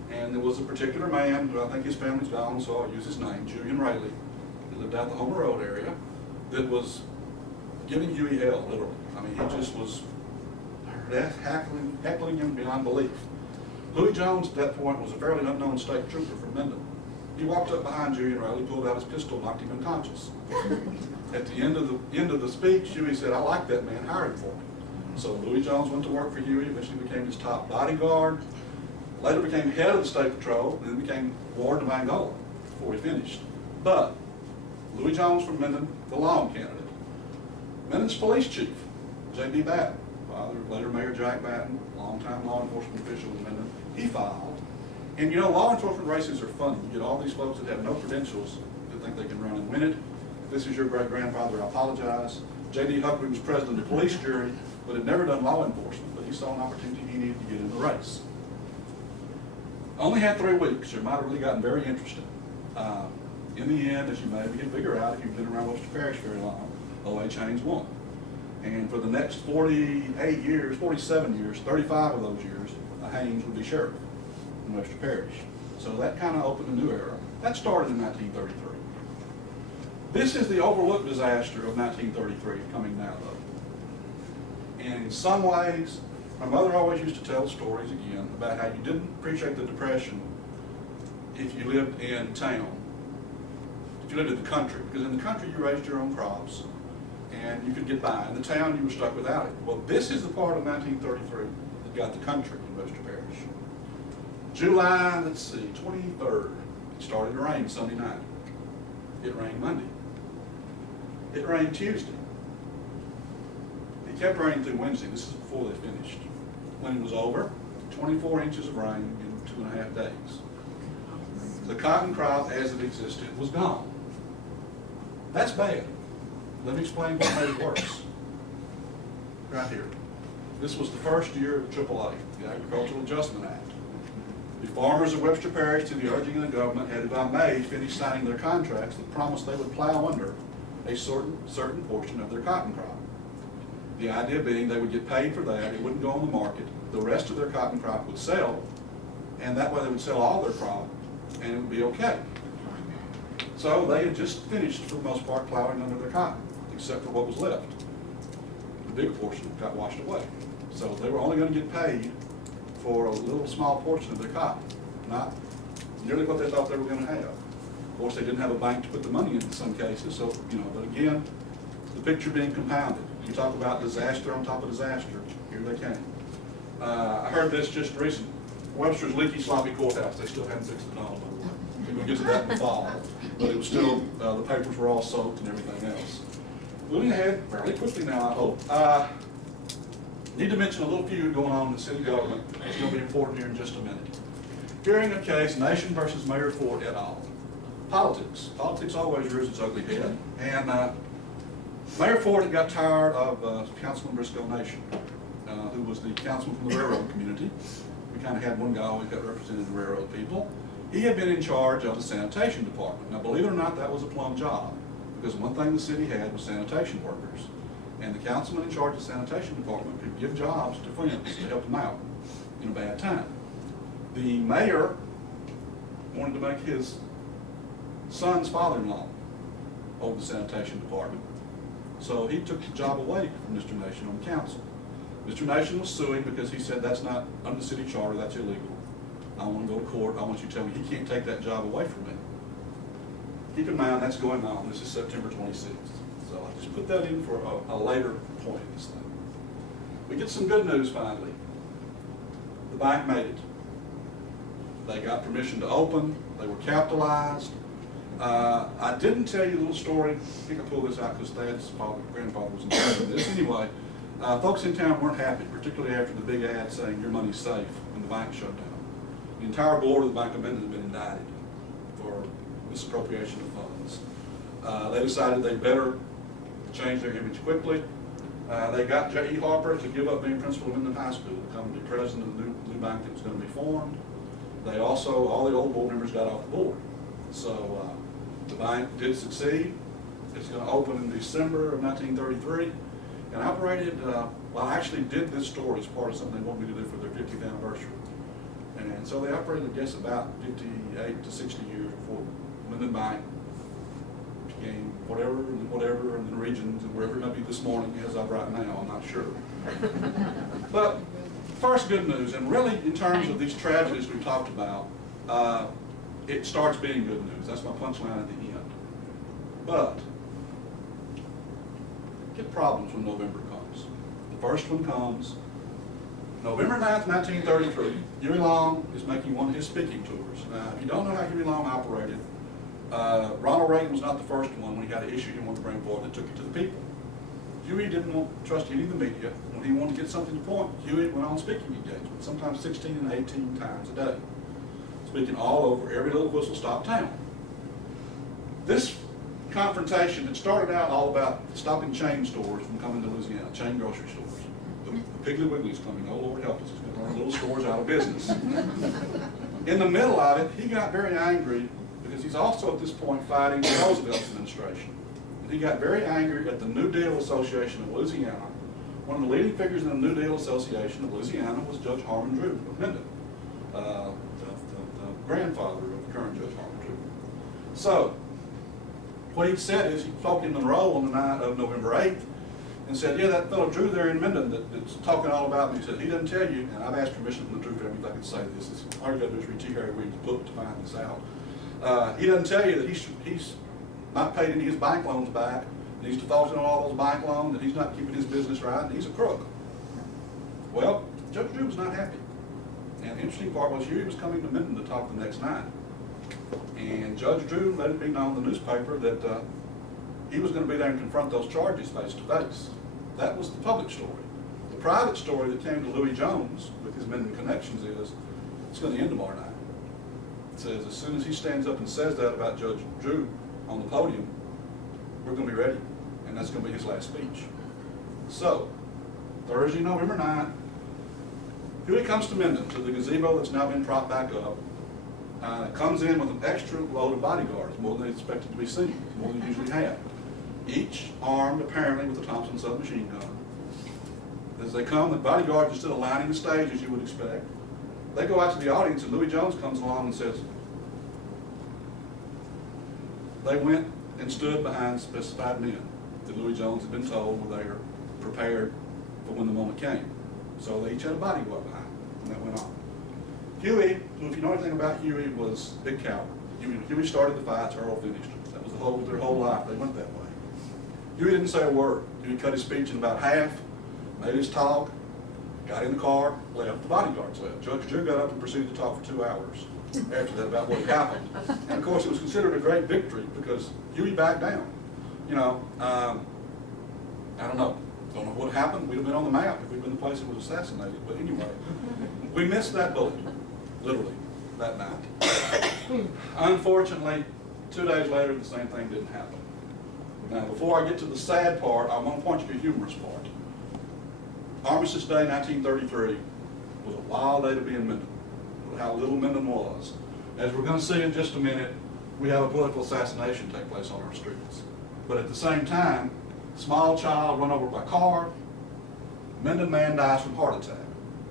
and there was a particular man, who I think his family's gone, so I'll use his name, Julian Riley, who lived out the Homer Road area, that was giving Huey hell, literally. I mean, he just was heckling him beyond belief. Louie Jones, at that point, was a fairly unknown state trooper from Minden. He walked up behind Julian Riley, pulled out his pistol, knocked him unconscious. At the end of the speech, Huey said, "I like that man, hire him for me." So Louie Jones went to work for Huey, eventually became his top bodyguard, later became head of the state patrol, and then became warden of Angola before he finished. But Louie Jones from Minden, the Long candidate. Minden's police chief, J.D. Batten, father of later Mayor Jack Batten, longtime law enforcement official in Minden, he filed. And you know, law enforcement races are funny. You get all these folks that have no credentials that think they can run and win it. If this is your great-grandfather, I apologize. J.D. Huckley was president of the police jury, but had never done law enforcement, but he saw an opportunity he needed to get in the race. Only had 3 weeks, or it might have really gotten very interesting. In the end, as you maybe can figure out, if you've been around Webster Parish very long, O.A. Chains won. And for the next 47 years, 35 of those years, Haynes would be sheriff in Webster Parish. So that kind of opened a new era. That started in 1933. This is the overlooked disaster of 1933 coming now, though. And in some ways, my mother always used to tell stories again about how you didn't appreciate the Depression if you lived in town, if you lived in the country, because in the country you raised your own crops and you could get by. In the town you were stuck without it. Well, this is the part of 1933 that got the country in Webster Parish. July, 23rd, it started to rain Sunday night. It rained Monday. It rained Tuesday. It kept raining through Wednesday. This is before they finished. When it was over, 24 inches of rain in 2.5 days. The cotton crop as it existed was gone. That's bad. Let me explain what made it worse. Right here. This was the first year of AAA, the Agricultural Adjustment Act. The farmers of Webster Parish, to the urging of the government, had by May finished signing their contracts that promised they would plow under a certain portion of their cotton crop. The idea being they would get paid for that, it wouldn't go on the market, the rest of their cotton crop would sell, and that way they would sell all their crop, and it would be okay. So they had just finished, for the most part, plowing under their cotton, except for what was left. The big portion got washed away. So they were only going to get paid for a little small portion of their cotton, not nearly what they thought they were going to have. Of course, they didn't have a bank to put the money in some cases, so, but again, the picture being compounded. You talk about disaster on top of disaster, here they came. I heard this just recently. Webster's leaky, sloppy courthouse, they still hadn't fixed it all. We'll get to that in the fall. But it was still, the papers were all soaked and everything else. Moving ahead fairly quickly now, I hope. Need to mention a little feud going on in the city government. It's going to be important here in just a minute. Hearing a case, Nation versus Mayor Ford et al. Politics. Politics always rears its ugly head. And Mayor Ford had got tired of Councilman Briscoe Nation, who was the councilman from the railroad community. We kind of had one guy always got represented the railroad people. He had been in charge of the sanitation department. Now, believe it or not, that was a plum job, because one thing the city had was sanitation workers. And the councilman in charge of the sanitation department could give jobs to friends to help them out in a bad time. The mayor wanted to make his son's father-in-law over the sanitation department. So he took the job away from Mr. Nation on the council. Mr. Nation was suing because he said that's not under the city charter, that's illegal. I want to go to court, I want you to tell me he can't take that job away from me. Keep in mind that's going on, this is September 26th. So I just put that in for a later point in this thing. We get some good news finally. The bank made it. They got permission to open, they were capitalized. I didn't tell you a little story, I think I pulled this out because Dad's grandfather was involved in this. Anyway, folks in town weren't happy, particularly after the big ad saying your money's safe when the bank shut down. The entire board of the Bank of Minden had been indicted for misappropriation of funds. They decided they better change their image quickly. They got J.E. Harper to give up being principal of Minden High School to come to be president of the new bank that was going to be formed. They also, all the old board members got off the board. So the bank did succeed. It's going to open in December of 1933 and operated, well, I actually did this story as part of something they wanted me to do for their 50th anniversary. And so they operated, I guess, about 58 to 60 years before Minden Bank became whatever, and then regions, and wherever it may be this morning as of right now, I'm not sure. But first good news, and really in terms of these tragedies we've talked about, it starts being good news. That's my punchline at the end. But get problems when November comes. The first one comes November 9th, 1933. Huey Long is making one of his speaking tours. Now, if you don't know how Huey Long operated, Ronald Reagan was not the first one when he got an issue he wanted to bring forward that took it to the people. Huey didn't want to trust any of the media. When he wanted to get something to point, Huey went on speaking engagements, sometimes 16 and 18 times a day, speaking all over every little whistle-stop town. This confrontation, it started out all about stopping chain stores from coming to Louisiana, chain grocery stores. The Piggly Wiggly's coming, oh Lord help us, it's going to run little stores out of business. In the middle of it, he got very angry because he's also at this point fighting the Roosevelt administration. And he got very angry at the New Deal Association of Louisiana. One of the leading figures in the New Deal Association of Louisiana was Judge Harmon Drew of Menden, the grandfather of the current Judge Harmon Drew. So, what he said is he spoke in Monroe on the night of November 8th and said, yeah, that fellow Drew there in Minden that's talking all about me, he said, he doesn't tell you, and I've asked permission from the Drew family if I can say this. All you got to do is read T. Harry Reid's book to find this out. He doesn't tell you that he's not paid any of his bank loans back, and he's defaulting on all those bank loans, and he's not keeping his business right, and he's a crook. Well, Judge Drew was not happy. And the interesting part was Huey was coming to Minden to talk the next night. And Judge Drew let it be known in the newspaper that he was going to be there and confront those charges face to face. That was the public story. The private story that came to Louis Jones with his Minden connections is, it's going to end tomorrow night. It says as soon as he stands up and says that about Judge Drew on the podium, we're going to be ready. And that's going to be his last speech. So, Thursday, November 9th, Huey comes to Minden, to the gazebo that's now been propped back up. Comes in with an extra load of bodyguards, more than they expected to be seen, more than they usually have. Each armed apparently with a Thompson submachine gun. As they come, the bodyguards are still lining the stage as you would expect. They go out to the audience and Louis Jones comes along and says, they went and stood behind specified men that Louis Jones had been told were there prepared for when the moment came. So they each had a bodyguard behind them, and that went on. Huey, who if you know anything about Huey, was big coward. Huey started the fights, Earl finished them. That was their whole life, they went that way. Huey didn't say a word. Huey cut his speech in about half, made his talk, got in the car, left, the bodyguards left. Judge Drew got up and proceeded to talk for 2 hours after that about what had happened. And of course it was considered a great victory because Huey backed down. You know, I don't know what happened. We'd have been on the map if we'd been the place that was assassinated. But anyway, we missed that bullet, literally, that night. Unfortunately, 2 days later, the same thing didn't happen. Now, before I get to the sad part, I want to point you to the humorous part. Armistice Day 1933 was a wild day to be in Minden. How little Minden was. As we're going to see in just a minute, we have a political assassination take place on our streets. But at the same time, small child run over by car, Minden man dies from heart attack.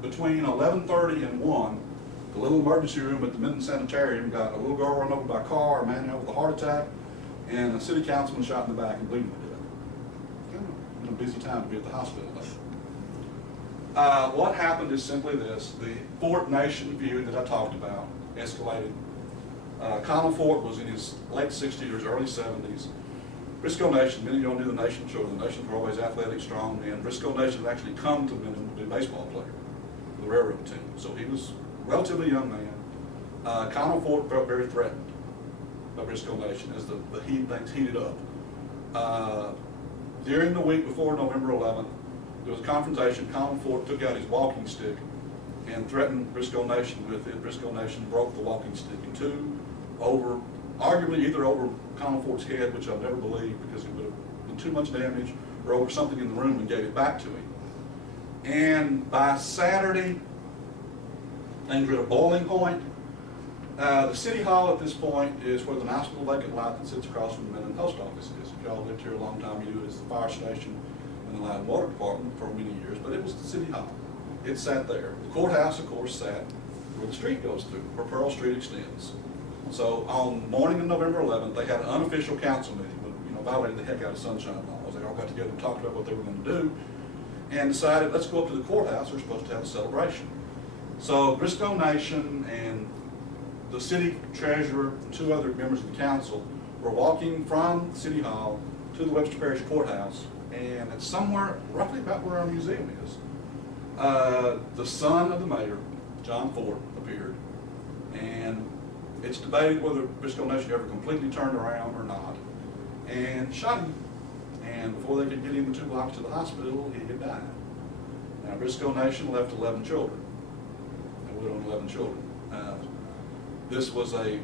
Between 11:30 and 1, the little emergency room at the Minden Cemetery got a little girl run over by a car, a man out with a heart attack, and a city councilman shot in the back and bleeding to death. Kind of been a busy time to be at the hospital today. What happened is simply this. The Fort Nation feud that I talked about escalated. Colonel Fort was in his late 60s, early 70s. Briscoe Nation, many of y'all knew the Nation, sure, the Nations were always athletic, strong men. Briscoe Nation had actually come to Minden to be a baseball player for the railroad team. So he was a relatively young man. Colonel Fort felt very threatened by Briscoe Nation as the things heated up. During the week before November 11th, there was a confrontation. Colonel Fort took out his walking stick and threatened Briscoe Nation with it. Briscoe Nation broke the walking stick in two, arguably either over Colonel Fort's head, which I've never believed because it would have been too much damage, or over something in the room and gave it back to him. And by Saturday, things were at a boiling point. The city hall at this point is where the nice little vacant lot that sits across from the Minden post office is. If y'all lived here a long time, you knew it as the fire station and the light and water department for many years, but it was the city hall. It sat there. The courthouse, of course, sat where the street goes through, where Pearl Street extends. So on the morning of November 11th, they had an unofficial council meeting, violated the heck out of sunshine laws. They all got together and talked about what they were going to do and decided, let's go up to the courthouse. We're supposed to have a celebration. So Briscoe Nation and the city treasurer and two other members of the council were walking from City Hall to the Webster Parish Courthouse, and it's somewhere roughly about where our museum is. The son of the mayor, John Ford, appeared, and it's debated whether Briscoe Nation ever completely turned around or not, and shot him. And before they could get him 2 blocks to the hospital, he had died. Now, Briscoe Nation left 11 children. They widowed 11 children. This was a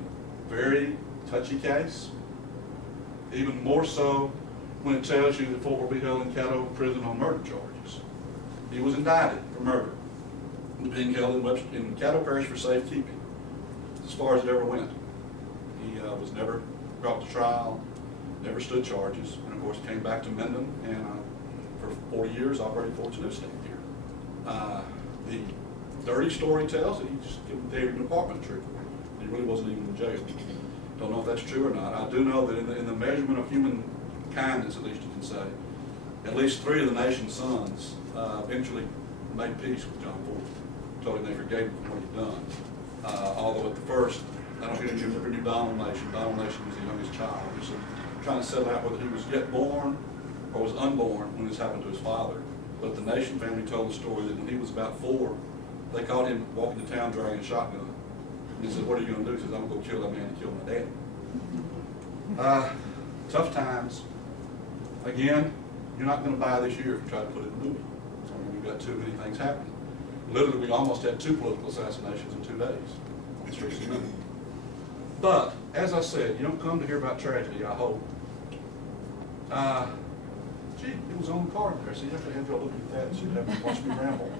very touchy case, even more so when it tells you that Fort will be held in Caddo prison on murder charges. He was indicted for murder, being held in Caddo Parish for safekeeping, as far as it ever went. He was never brought to trial, never stood charges, and of course came back to Minden and for 40 years operated Fort's newsstand here. The dirty story tells that he just gave him an apartment treatment. He really wasn't even in jail. Don't know if that's true or not. I do know that in the measurement of human kindness, at least you can say, at least 3 of the nation's sons eventually made peace with John Ford. Told him they forgave him for what he'd done. Although at the first, I don't know if you ever knew Donald Nation. Donald Nation was the youngest child. He was trying to settle out whether he was yet born or was unborn when this happened to his father. But the Nation family told the story that when he was about 4, they caught him walking to town dragging a shotgun. And he said, "What are you going to do?" He says, "I'm going to go kill that man that killed my dad." Tough times. Again, you're not going to buy this year if you try to put it in a movie. I mean, we've got too many things happening. Literally, we almost had 2 political assassinations in 2 days on the streets of Minden. But, as I said, you don't come to hear about tragedy, I hope. Gee, it was on the card there, so you have to have y'all look at that so you have to watch me ramble.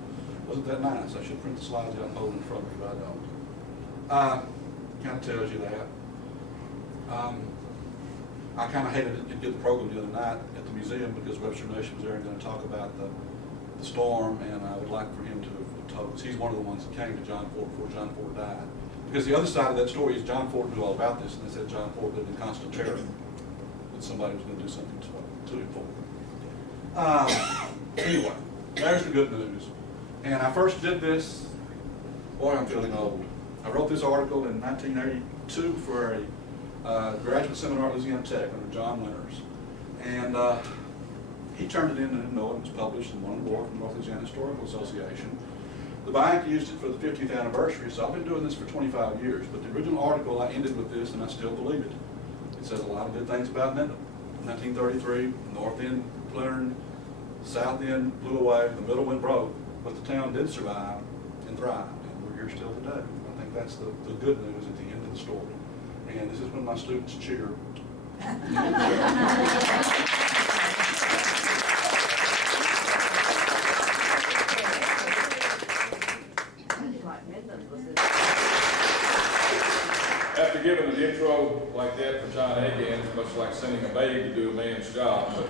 wasn't that nice. I should print the slides out and hold them in front of me, but I don't. Kind of tells you that. I kind of hated to get the program the other night at the museum because Webster Nation was there and going to talk about the storm, and I would like for him to have told us. He's one of the ones that came to John Ford before John Ford died. Because the other side of that story is John Ford knew all about this, and they said John Ford lived in constant terror that somebody was going to do something to him for him. Anyway, there's the good news. And I first did this, boy, I'm feeling old. I wrote this article in 1982 for a graduate seminar at Louisiana Tech under John Winters. And he turned it in and didn't know it was published and won an award from the North Louisiana Historical Association. The bank used it for the 50th anniversary, so I've been doing this for 25 years. But the original article, I ended with this, and I still believe it. It says a lot of good things about Minden. 1933, north end learned, south end blew away, the middle went broke, but the town did survive and thrive, and we're here still today. I think that's the good news at the end of the story. And this is when my students cheer. After giving an intro like that for John Agan, it's much like sending a baby to do a man's job. But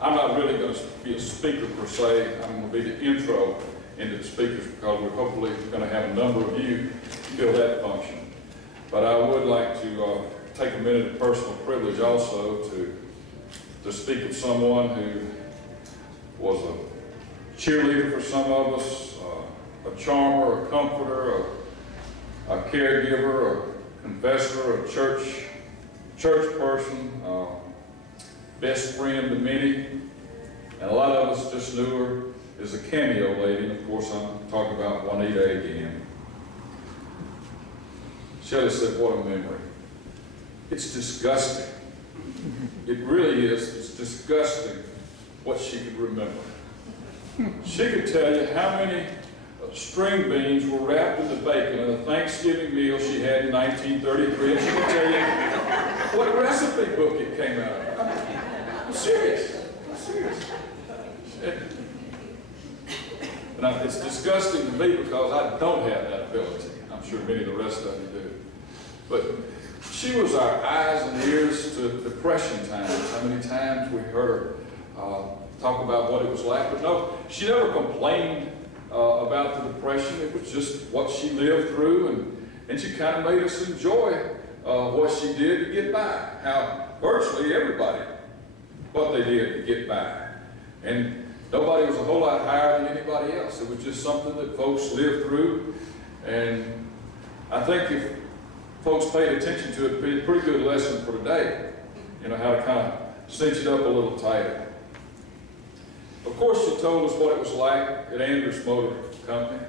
I'm not really going to be a speaker per se. I'm going to be the intro into the speakers because we're hopefully going to have a number of you fill that function. But I would like to take a minute of personal privilege also to speak of someone who was a cheerleader for some of us, a charmer, a comforter, a caregiver, a confessor, a church person, best friend to many, and a lot of us just knew her as a cameo lady. And of course, I'm talking about Juanita Agan. Shelley said, "What a memory." It's disgusting. It really is. It's disgusting what she could remember. She could tell you how many string beans were wrapped in the bacon of a Thanksgiving meal she had in 1933, and she could tell you what recipe book it came out of. I'm serious. I'm serious. And it's disgusting to me because I don't have that ability. I'm sure many of the rest of you do. But she was our eyes and ears to depression times. How many times we heard her talk about what it was like. But no, she never complained about the depression. It was just what she lived through, and she kind of made us enjoy what she did to get by. How virtually everybody, what they did to get by. And nobody was a whole lot higher than anybody else. It was just something that folks lived through. And I think if folks paid attention to it, it'd be a pretty good lesson for today. You know, how to kind of cinch it up a little tighter. Of course, she told us what it was like at Andrews Motor Company,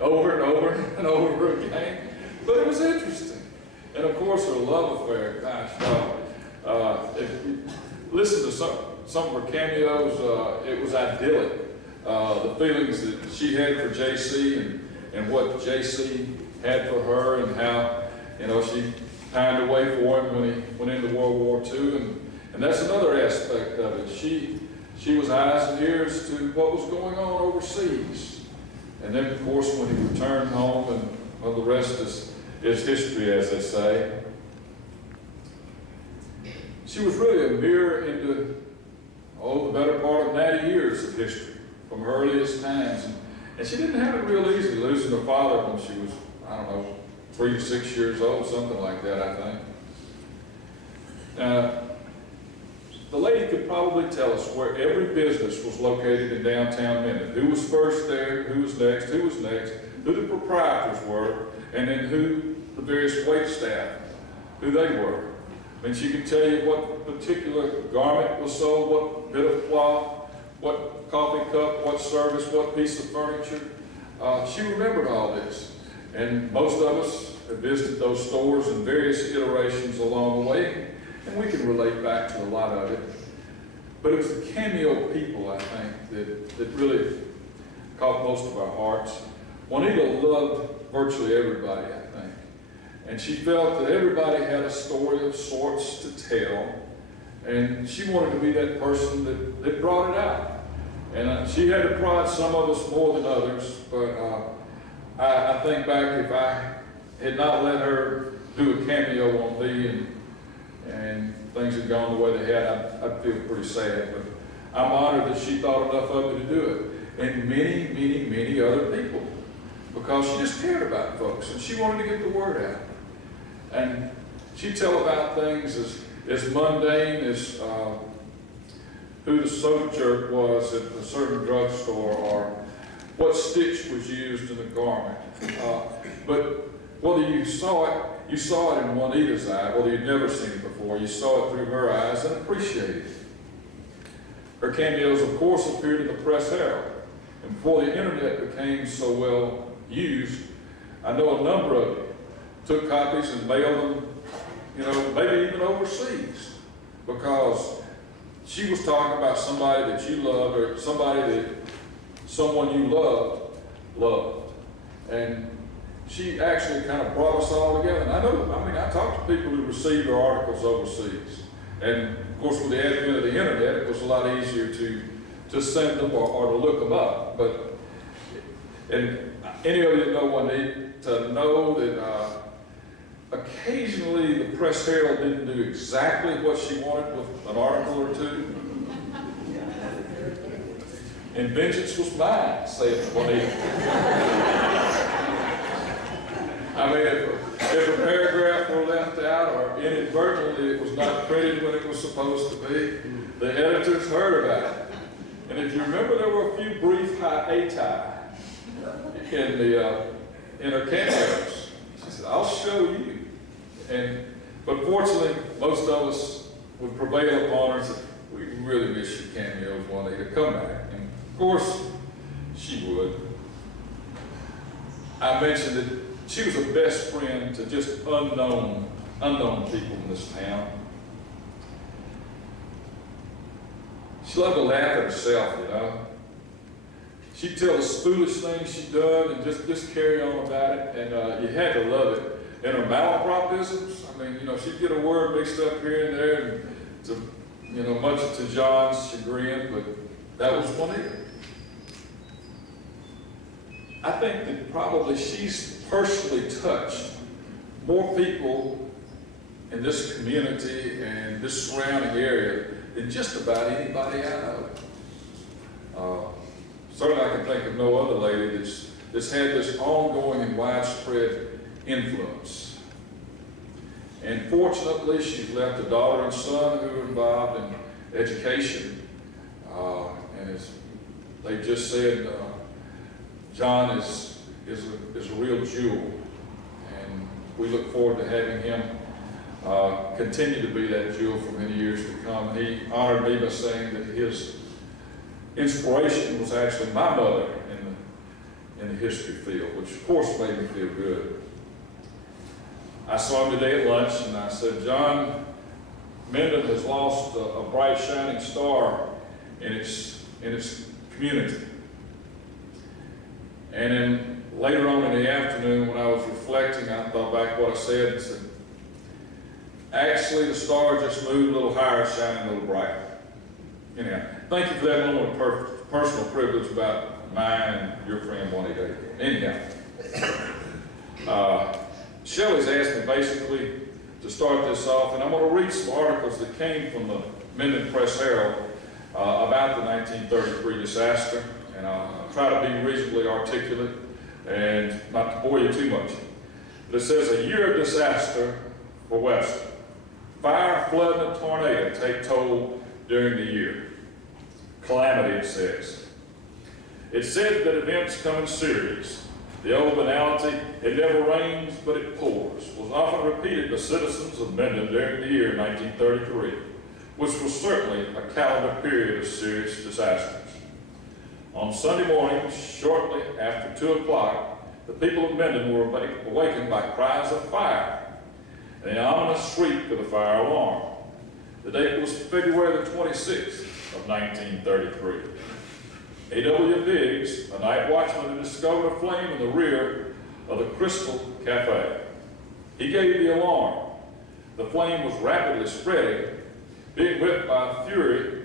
over and over and over again. But it was interesting. And of course, her love affair, gosh, if you listen to some of her cameos, it was idyllic. The feelings that she had for J.C. and what J.C. had for her, and how, you know, she pined away for him when he went into World War II. And that's another aspect of it. She was eyes and ears to what was going on overseas. And then, of course, when he returned home, and well, the rest is history, as they say. She was really a mirror into, the better part of 90 years of history, from her earliest times. And she didn't have it real easy, losing her father when she was, 3 to 6 years old, something like that, I think. The lady could probably tell us where every business was located in downtown Minden. Who was first there, who was next, who the proprietors were, and then who the various wait staff, who they were. And she could tell you what particular garment was sold, what bit of cloth, what coffee cup, what service, what piece of furniture. She remembered all this. And most of us have visited those stores in various iterations along the way, and we can relate back to a lot of it. But it was the cameo people, I think, that really caught most of our hearts. Juanita loved virtually everybody, I think. And she felt that everybody had a story of sorts to tell, and she wanted to be that person that brought it out. And she had to prod some of us more than others, but I think back, if I had not let her do a cameo on me and things had gone the way they had, I'd feel pretty sad. But I'm honored that she thought enough of me to do it. And many, many, many other people, because she just cared about folks and she wanted to get the word out. And she'd tell about things as mundane as who the soap jerk was at a certain drugstore, or what stitch was used in a garment. But whether you saw it in Juanita's eye, whether you'd never seen it before, you saw it through her eyes and appreciated it. Her cameos, of course, appeared in the Press Herald. And before the internet became so well used, I know a number of you took copies and mailed them, maybe even overseas, because she was talking about somebody that you loved, or somebody that someone you loved. And she actually kind of brought us all together. And I talked to people who received her articles overseas. And of course, with the advent of the internet, it was a lot easier to send them or to look them up. And any of you know one need to know that occasionally the Press Herald didn't do exactly what she wanted with an article or two. And vengeance was mine, said Juanita. I mean, if a paragraph were left out or inadvertently it was not printed when it was supposed to be, the editors heard about it. And if you remember, there were a few brief hiati in her cameos. She said, "I'll show you." But fortunately, most of us would prevail upon her and say, "We really miss your cameos, Juanita, come back." And of course, she would. I mentioned that she was a best friend to just unknown people in this town. She loved to laugh at herself, She'd tell us foolish things she'd done and just carry on about it, and you had to love it. And her malapropisms, she'd get a word mixed up here and there, and much to John's chagrin, but that was Juanita. I think that probably she's personally touched more people in this community and this surrounding area than just about anybody I know. Certainly I can think of no other lady that's had this ongoing and widespread influence. And fortunately, she's left a daughter and son who are involved in education. And as they just said, John is a real jewel. And we look forward to having him continue to be that jewel for many years to come. He honored me by saying that his inspiration was actually my mother in the history field, which of course made me feel good. I saw him today at lunch and I said, "John, Minden has lost a bright shining star in its community." And then later on in the afternoon when I was reflecting, I thought back what I said and said, actually the star just moved a little higher, shining a little brighter. Anyhow, thank you for that moment of personal privilege about mine and your friend Juanita. Anyhow, Shelley's asked me basically to start this off, and I'm going to read some articles that came from the Minden Press Herald about the 1933 disaster, and I'll try to be reasonably articulate and not to bore you too much. But it says, "A year of disaster for Webster. Fire, flood, and a tornado take toll during the year. Calamity," it says. It said that events come in series. The old banality, "It never rains, but it pours," was often repeated by citizens of Minden during the year 1933, which was certainly a calendar period of serious disasters. On Sunday morning, shortly after 2 o'clock, the people of Minden were awakened by cries of fire and the ominous shriek of the fire alarm. The date was February the 26th of 1933. A.W. Biggs, a night watchman, had discovered a flame in the rear of the Crystal Cafe. He gave the alarm. The flame was rapidly spreading, being whipped by a fury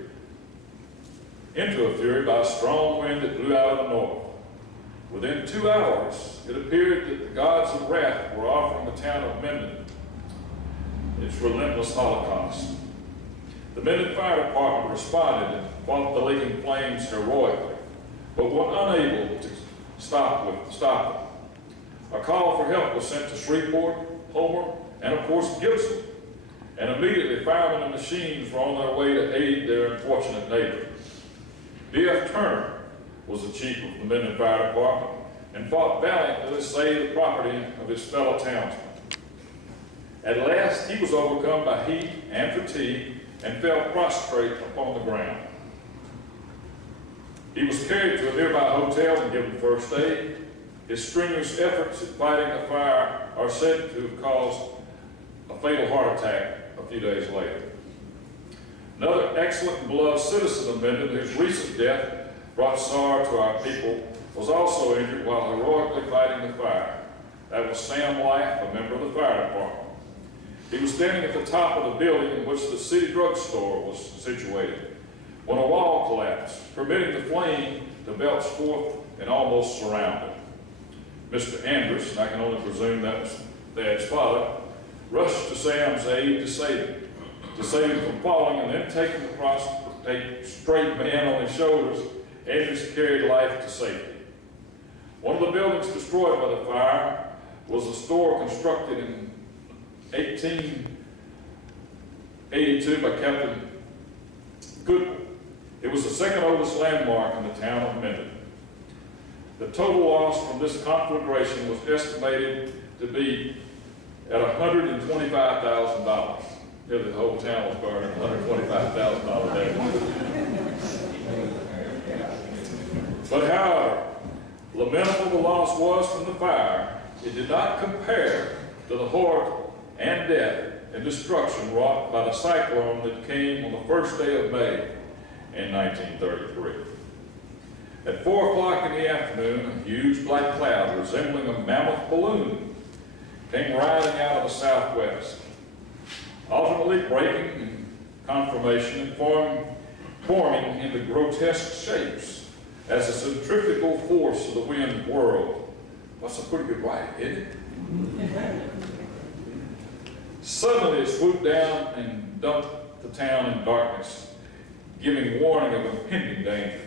into a fury by a strong wind that blew out of the north. Within 2 hours, it appeared that the gods of wrath were offering the town of Minden its relentless holocaust. The Minden Fire Department responded and fought the leaping flames heroically, but were unable to stop them. A call for help was sent to Shreveport, Homer, and of course Gibson, and immediately firemen and machines were on their way to aid their unfortunate neighbor. B.F. Turner was the chief of the Minden Fire Department and fought valiantly to save the property of his fellow townsmen. At last, he was overcome by heat and fatigue and fell prostrate upon the ground. He was carried to a nearby hotel and given first aid. His strenuous efforts at fighting the fire are said to have caused a fatal heart attack a few days later. Another excellent and beloved citizen of Minden, whose recent death brought sorrow to our people, was also injured while heroically fighting the fire. That was Sam Life, a member of the fire department. He was standing at the top of the building in which the city drugstore was situated when a wall collapsed, permitting the flame to belch forth and almost surround it. Mr. Andrews, and I can only presume that was Dad's father, rushed to Sam's aid to save him from falling, and then taking the prostrate straight man on his shoulders, Andrews carried Life to safety. One of the buildings destroyed by the fire was a store constructed in 1882 by Captain Goodwin. It was the second oldest landmark in the town of Minden. The total loss from this conflagration was estimated to be at $125,000. The whole town was burning, $125,000 damage. But however lamentable the loss was from the fire, it did not compare to the horror and death and destruction wrought by the cyclone that came on the first day of May in 1933. At 4 o'clock in the afternoon, a huge black cloud resembling a mammoth balloon came riding out of the southwest, alternately breaking in conformation and forming into grotesque shapes as the centrifugal force of the wind whirled. That's a pretty good writing, isn't it? Suddenly it swooped down and dumped the town in darkness, giving warning of impending danger.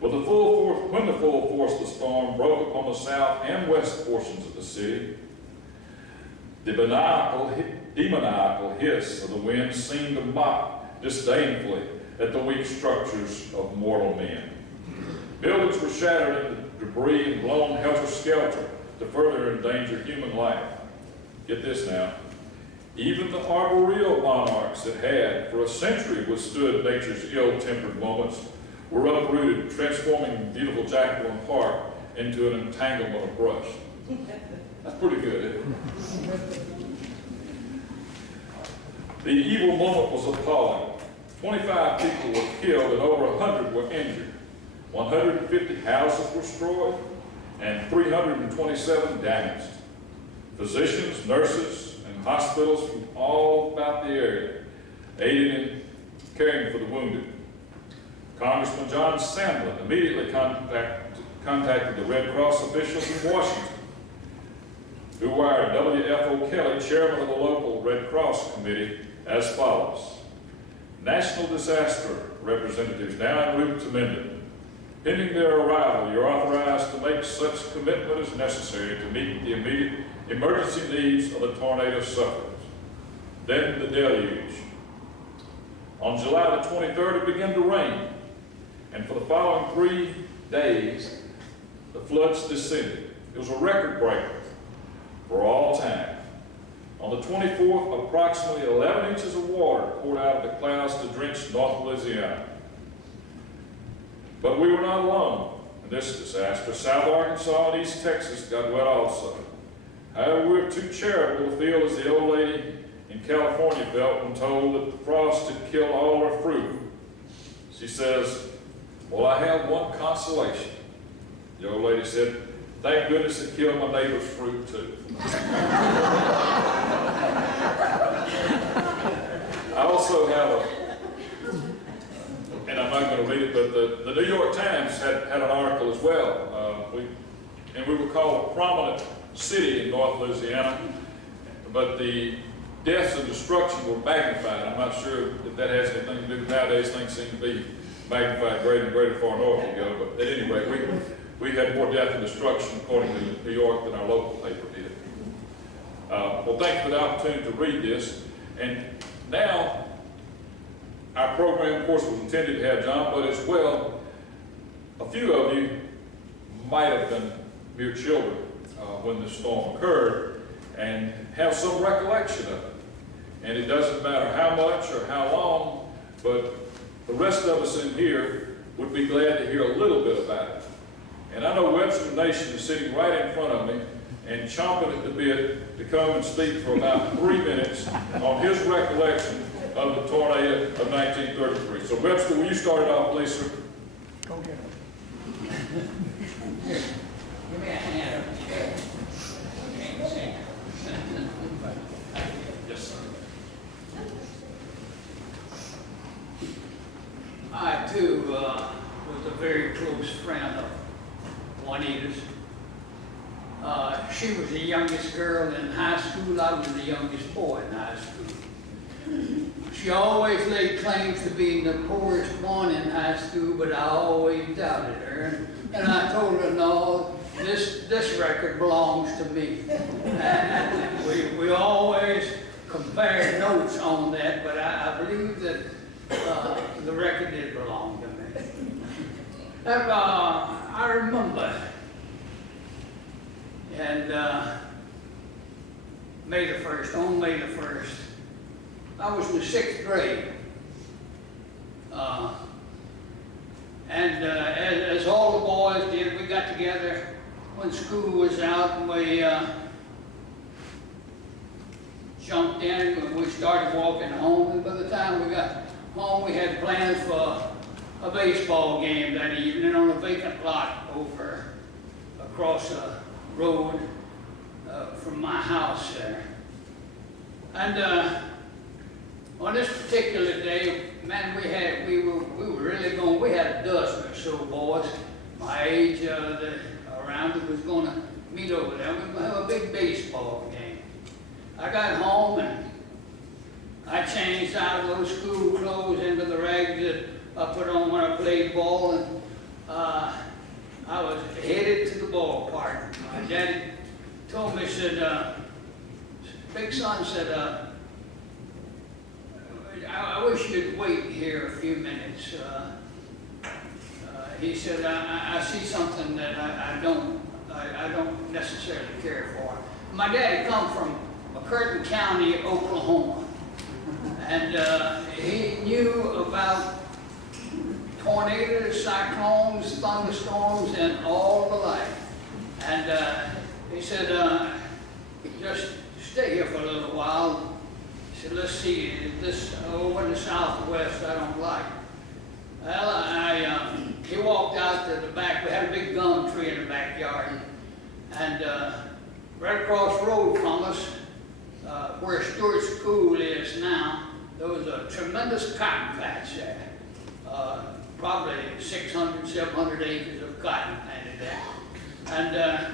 When the full force of the storm broke upon the south and west portions of the city, the demoniacal hiss of the wind seemed to mock disdainfully at the weak structures of mortal men. Buildings were shattered into debris and blown helter-skelter to further endanger human life. Get this now. Even the arboreal monarchs that had, for a century, withstood nature's ill-tempered moments were uprooted, transforming beautiful Jacqueline Park into an entanglement of brush. That's pretty good, isn't it? The evil moment was appalling. 25 people were killed and over 100 were injured. 150 houses were destroyed and 327 damaged. Physicians, nurses, and hospitals from all about the area aided in caring for the wounded. Congressman John Sandlin immediately contacted the Red Cross officials in Washington, who wired W.F.O. Kelly, chairman of the local Red Cross committee, as follows. National disaster representatives now en route to Minden. Pending their arrival, you're authorized to make such commitment as necessary to meet the immediate emergency needs of the tornado sufferers. Then the deluge. On July the 23rd, it began to rain, and for the following 3 days, the floods descended. It was a record breaker for all time. On the 24th, approximately 11 inches of water poured out of the clouds to drench North Louisiana. But we were not alone in this disaster. South Arkansas and East Texas got wet also. However, we were too charitable to feel as the old lady in California felt when told that the frost had killed all her fruit. She says, "Well, I have one consolation." The old lady said, "Thank goodness it killed my neighbor's fruit too." I also have and I'm not going to read it, but the New York Times had an article as well. We were called a prominent city in North Louisiana, but the deaths and destruction were magnified. I'm not sure if that has anything to do with nowadays. Things seem to be magnified greater and greater far north you go. But at any rate, we had more death and destruction according to New York than our local paper did. Well, thank you for the opportunity to read this. And now, our program, of course, was intended to have John, but as well, a few of you might have been mere children when the storm occurred and have some recollection of it. And it doesn't matter how much or how long, but the rest of us in here would be glad to hear a little bit about it. And I know Webster Nation is sitting right in front of me and chomping at the bit to come and speak for about 3 minutes on his recollection of the tornado of 1933. So Webster, will you start it off, please, sir? Go get it. Give me a hand. Yes, sir. I, too, was a very close friend of Juanita's. She was the youngest girl in high school. I was the youngest boy in high school. She always laid claims to being the poorest one in high school, but I always doubted her. And I told her, no, this record belongs to me. And we always compared notes on that, but I believe that the record did belong to me. I remember, and May the 1st, on May the 1st, I was in the 6th grade. As all the boys did, we got together when school was out and we jumped in and we started walking home. And by the time we got home, we had plans for a baseball game that evening on a vacant lot over across the road from my house there. And on this particular day, man, we were really going. We had a dozen or so boys my age around that was going to meet over there. We were going to have a big baseball game. I got home and I changed out of those school clothes into the rags that I put on when I played ball, and I was headed to the ballpark. My daddy told me, said, big son said, I wish you'd wait here a few minutes. He said, I see something that I don't necessarily care for. My daddy come from McCurtain County, Oklahoma, and he knew about tornadoes, cyclones, thunderstorms, and all the like. And he said, just stay here for a little while. He said, let's see, this over in the southwest I don't like. Well, he walked out to the back. We had a big gum tree in the backyard. And right across the road from us, where Stewart's School is now, there was a tremendous cotton patch there. Probably 600, 700 acres of cotton planted there. And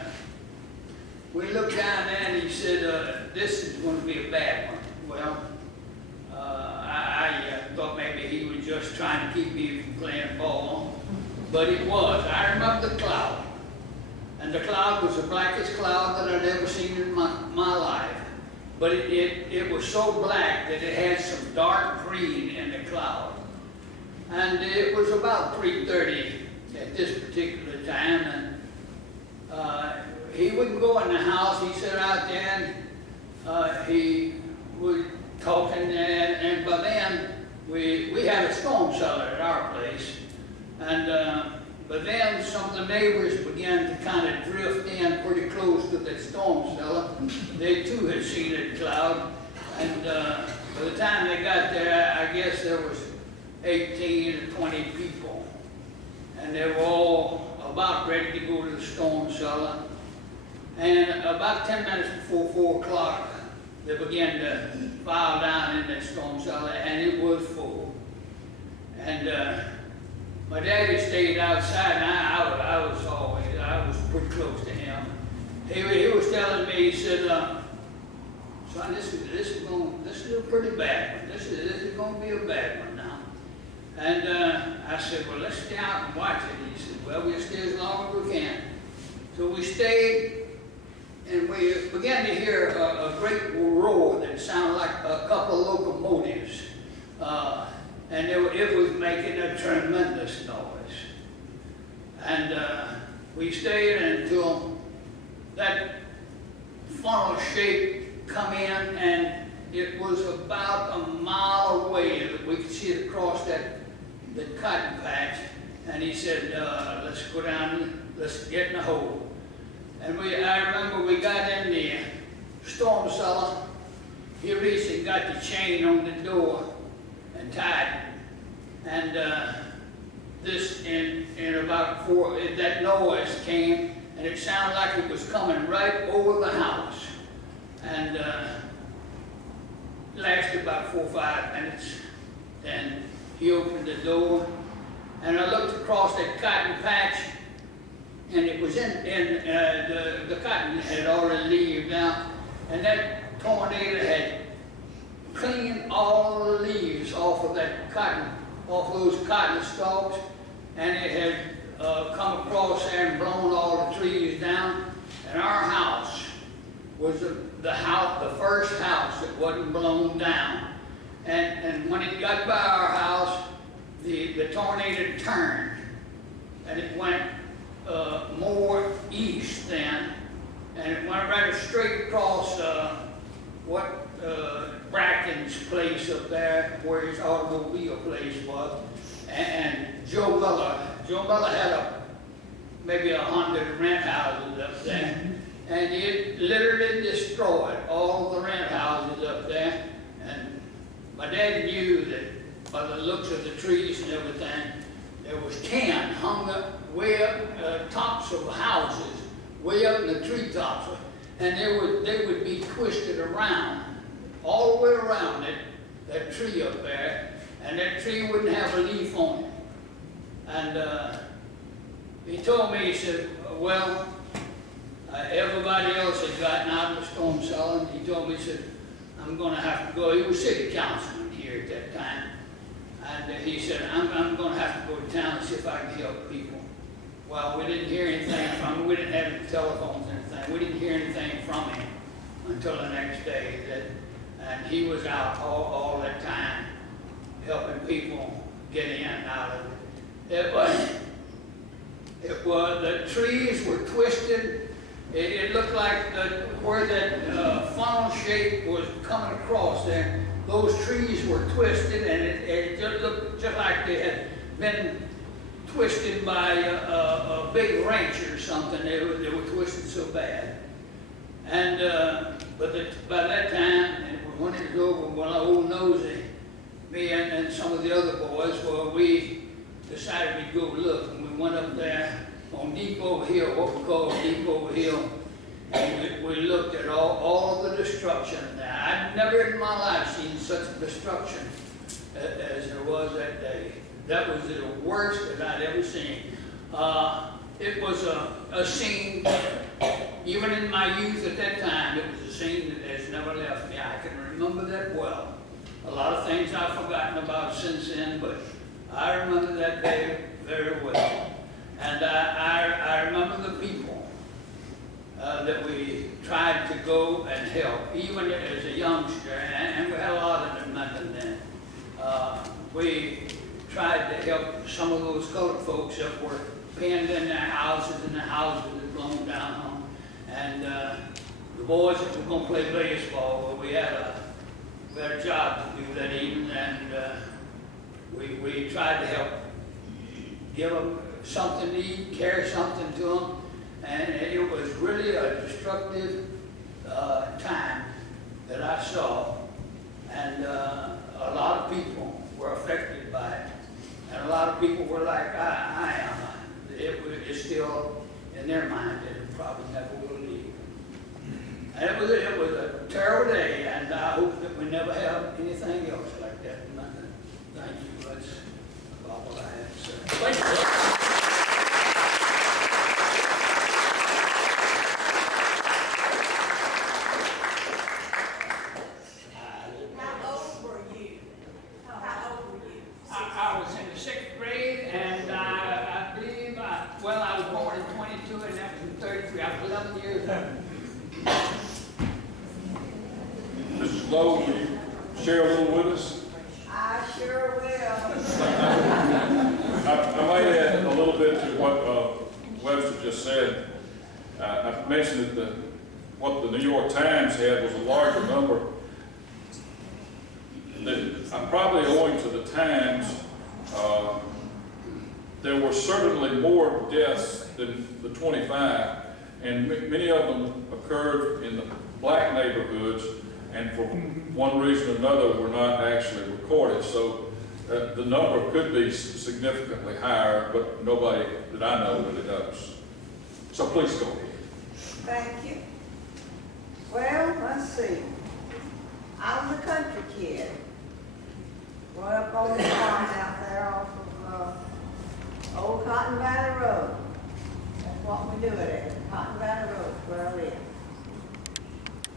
we looked down there and he said, this is going to be a bad one. Well, I thought maybe he was just trying to keep me from playing ball, but it was. I remember the cloud. And the cloud was the blackest cloud that I'd ever seen in my life. But it was so black that it had some dark green in the cloud. And it was about 3:30 at this particular time, and he wouldn't go in the house. He sat out there and he was talking, and by then we had a storm cellar at our place. And but then some of the neighbors began to kind of drift in pretty close to the storm cellar. They too had seen a cloud, and by the time they got there, I guess there was 18 to 20 people, and they were all about ready to go to the storm cellar. And about 10 minutes before 4 o'clock, they began to file down in that storm cellar, and it was full. And my daddy stayed outside, and I was pretty close to him. He was telling me, he said, son, this is a pretty bad one. This is going to be a bad one now. And I said, well, let's stay out and watch it. He said, well, we'll stay as long as we can. So we stayed, and we began to hear a great roar that sounded like a couple of locomotives. And it was making a tremendous noise. And we stayed until that funnel shape come in, and it was about a mile away that we could see it across that cotton patch. And he said, let's go down, let's get in the hole. And I remember we got in the storm cellar. He reached and got the chain on the door and tied it. And this, in about that noise came, and it sounded like it was coming right over the house. And lasted about 4 or 5 minutes. Then he opened the door, and I looked across that cotton patch, and it was the cotton had already leaved out, and that tornado had cleaned all the leaves off of that cotton, off those cotton stalks, and it had come across there and blown all the trees down. And our house was the first house that wasn't blown down. And when it got by our house, the tornado turned, and it went more east then, and it went right straight across Bracken's place up there, where his automobile place was, and Joe Miller had maybe 100 rent houses up there, and it literally destroyed all the rent houses up there. And my dad knew that by the looks of the trees and everything, there was 10 hung up way up tops of houses, way up in the treetops, and they would be twisted around, all the way around that tree up there, and that tree wouldn't have a leaf on it. And he told me, he said, well, everybody else had gotten out of the storm cellar, and he told me, he said, I'm going to have to go. He was city councilman here at that time. And he said, I'm going to have to go to town and see if I can help people. Well, we didn't hear anything from him. We didn't have any telephones or anything. We didn't hear anything from him until the next day. And he was out all that time helping people get in and out of it. The trees were twisted. It looked like where that funnel shape was coming across there, those trees were twisted, and it just looked just like they had been twisted by a big wrench or something. They were twisted so bad. And by that time, and when it was over, well, old Nosy, me and some of the other boys, well, we decided we'd go look, and we went up there on Depot Hill, what we call Depot Hill, and we looked at all the destruction there. I'd never in my life seen such destruction as there was that day. That was the worst that I'd ever seen. It was a scene, even in my youth at that time, it was a scene that has never left me. I can remember that well. A lot of things I've forgotten about since then, but I remember that day very well. And I remember the people that we tried to go and help, even as a youngster, and we had a lot of them then. We tried to help some of those colored folks that were pinned in their houses, and the houses had blown down on them. And the boys that were going to play baseball, well, we had a job to do that evening, and we tried to help give them something to eat, carry something to them, and it was really a destructive time that I saw, and a lot of people were affected by it, and a lot of people were like I am. It's still in their mind that it probably never will leave. And it was a terrible day, and I hope that we never have anything else like that in London. Thank you. That's about what I have to say. Thank you. How old were you? How old were you? I was in the 6th grade, and I believe, I was born in 22, and that was in 33. I was 11 years old. Mrs. Lowe, will you share a little with us? I sure will. I might add a little bit to what Webster just said. I mentioned that what the New York Times had was a larger number. I'm probably owing to the Times. There were certainly more deaths than the 25, and many of them occurred in the black neighborhoods, and for one reason or another were not actually recorded. So the number could be significantly higher, but nobody that I know really knows. So please go ahead. Thank you. Well, let's see. I was a country kid. Grew up on the farm out there off of Old Cotton Valley Road. That's what we do it at, Cotton Valley Road, where I live.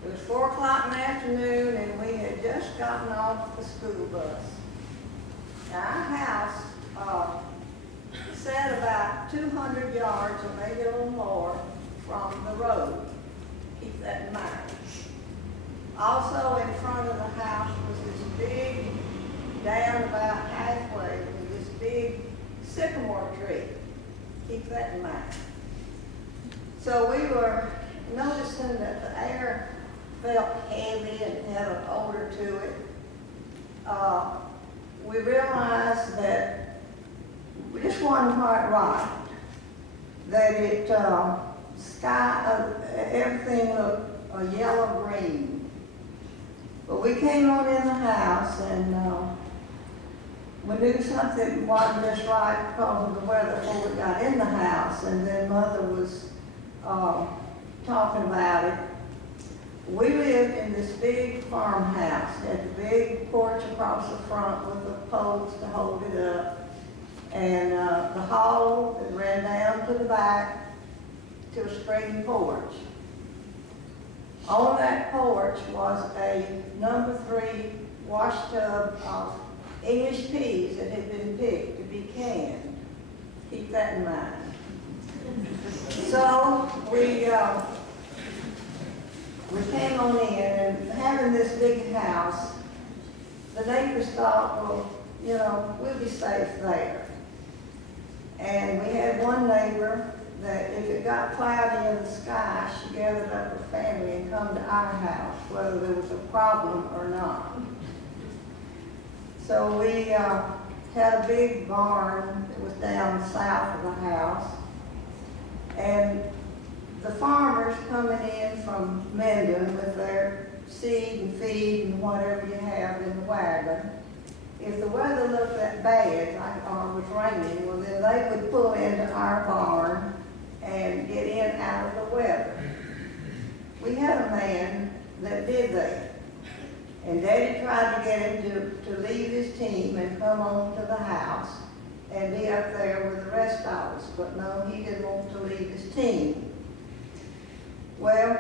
It was 4 o'clock in the afternoon, and we had just gotten off the school bus. Now, our house sat about 200 yards or maybe a little more from the road. Keep that in mind. Also, in front of the house was this big, down about halfway, was this big sycamore tree. Keep that in mind. So we were noticing that the air felt heavy and had an odor to it. We realized that we just wasn't quite right. That it, everything looked a yellow-green. But we came on in the house, and we knew something wasn't just right because of the weather before we got in the house, and then Mother was talking about it. We lived in this big farmhouse, had the big porch across the front with the poles to hold it up, and the hall that ran down to the back to a screen porch. On that porch was a number 3 wash tub of English peas that had been picked to be canned. Keep that in mind. So we came on in, and having this big house, the neighbors thought, well, you know, we'll be safe there. And we had one neighbor that if it got cloudy in the sky, she gathered up her family and come to our house, whether there was a problem or not. So we had a big barn that was down south of the house, and the farmers coming in from Menden with their seed and feed and whatever you have in the wagon, if the weather looked that bad, or was raining, well then they would pull into our barn and get in out of the weather. We had a man that did that. And Daddy tried to get him to leave his team and come on to the house and be up there with the rest of us. But no, he didn't want to leave his team. Well,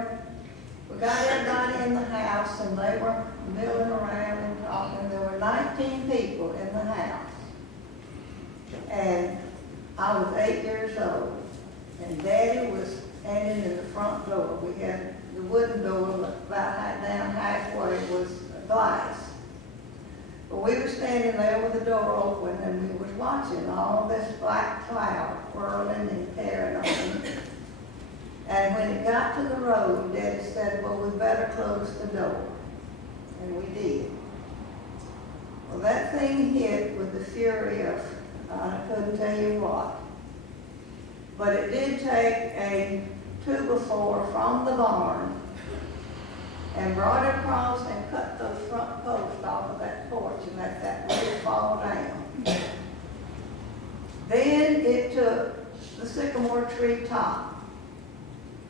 we got everybody in the house, and they were milling around and talking. There were 19 people in the house. And I was 8 years old. And Daddy was standing in the front door. We had the wooden door, about down halfway was glass. But we were standing there with the door open, and we was watching all this black cloud whirling and carrying on. And when it got to the road, Daddy said, well, we better close the door. And we did. Well, that thing hit with the fury of, I couldn't tell you what. But it did take a 2x4 from the barn and brought it across and cut those front posts off of that porch and let that roof fall down. Then it took the sycamore tree top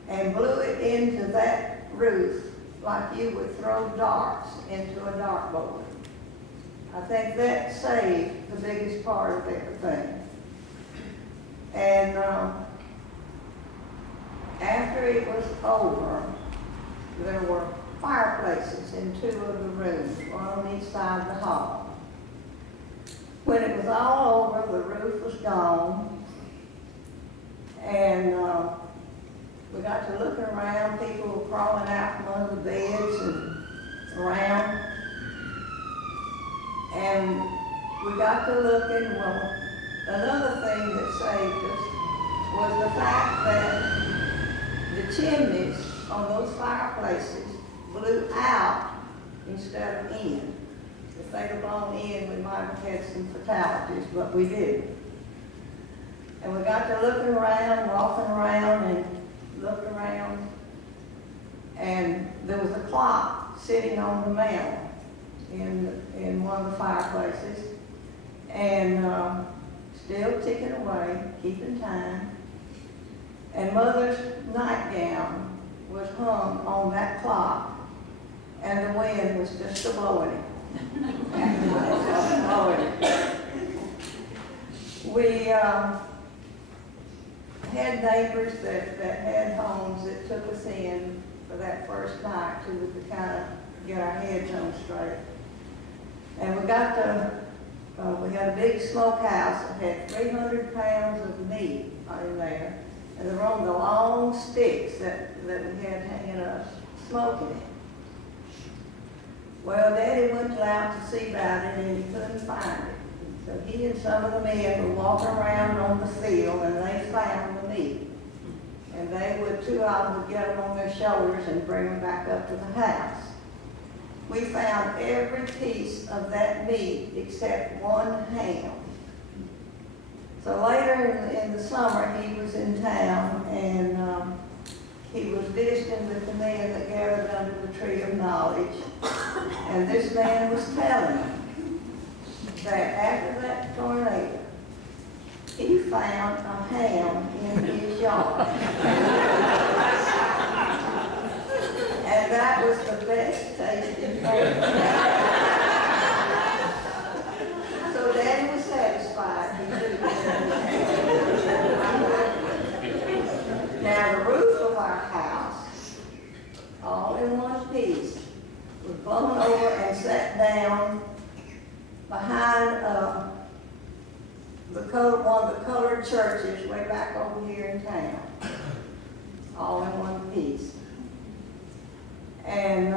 and blew it into that roof like you would throw darts into a dartboard. I think that saved the biggest part of everything. And after it was over, there were fireplaces in 2 of the rooms, one on each side of the hall. When it was all over, the roof was gone, and we got to looking around. People were crawling out from under the beds and around. And we got to looking. Well, another thing that saved us was the fact that the chimneys on those fireplaces blew out instead of in. If they'd have blown in, we might have had some fatalities, but we didn't. And we got to looking around, walking around, and looked around, and there was a clock sitting on the mantel in one of the fireplaces, and still ticking away, keeping time. And Mother's nightgown was hung on that clock, and the wind was just a-blowing it. We had neighbors that had homes that took us in for that first night to kind of get our heads on straight. And we got we had a big smokehouse that had 300 pounds of meat in there. And they were on the long sticks that we had hanging up, smoking it. Well, Daddy went out to see about it, and he couldn't find it. So he and some of the men were walking around on the field, and they found the meat. And they would, 2 of them would get them on their shoulders and bring them back up to the house. We found every piece of that meat except one ham. So later in the summer, he was in town, and he was visiting with the men that gathered under the tree of knowledge. And this man was telling him that after that tornado, he found a ham in his yard. And that was the best tasting ham. So Daddy was satisfied. Now the roof of our house, all in one piece, was blown over and set down behind one of the colored churches way back over here in town, all in one piece. And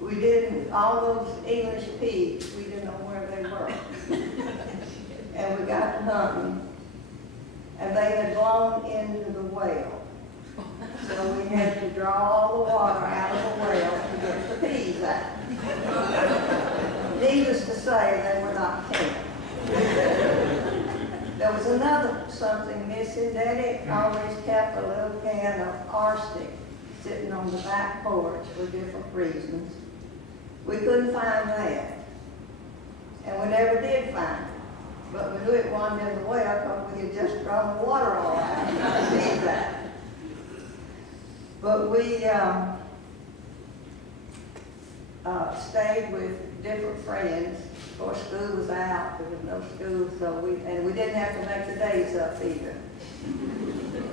we didn't, all those English pigs, we didn't know where they were. And we got to hunting, and they had blown into the well. So we had to draw all the water out of the well to get the peas out. Needless to say, they were not canned. There was something missing. Daddy always kept a little can of arsenic sitting on the back porch for different reasons. We couldn't find that. And we never did find it. But we knew it wasn't in the well because we had just drawn the water all out. We didn't need that. But we stayed with different friends. Of course, school was out. There was no school, so we didn't have to make the days up either.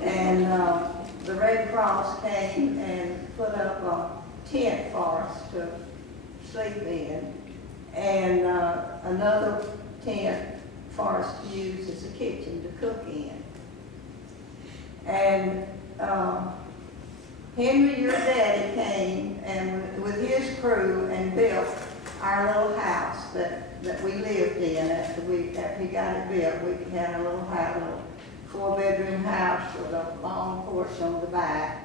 And the Red Cross came and put up a tent for us to sleep in, and another tent for us to use as a kitchen to cook in. And Henry, your daddy, came and with his crew and built our little house that we lived in after he got it built. We had a little house, a little 4-bedroom house with a long porch on the back,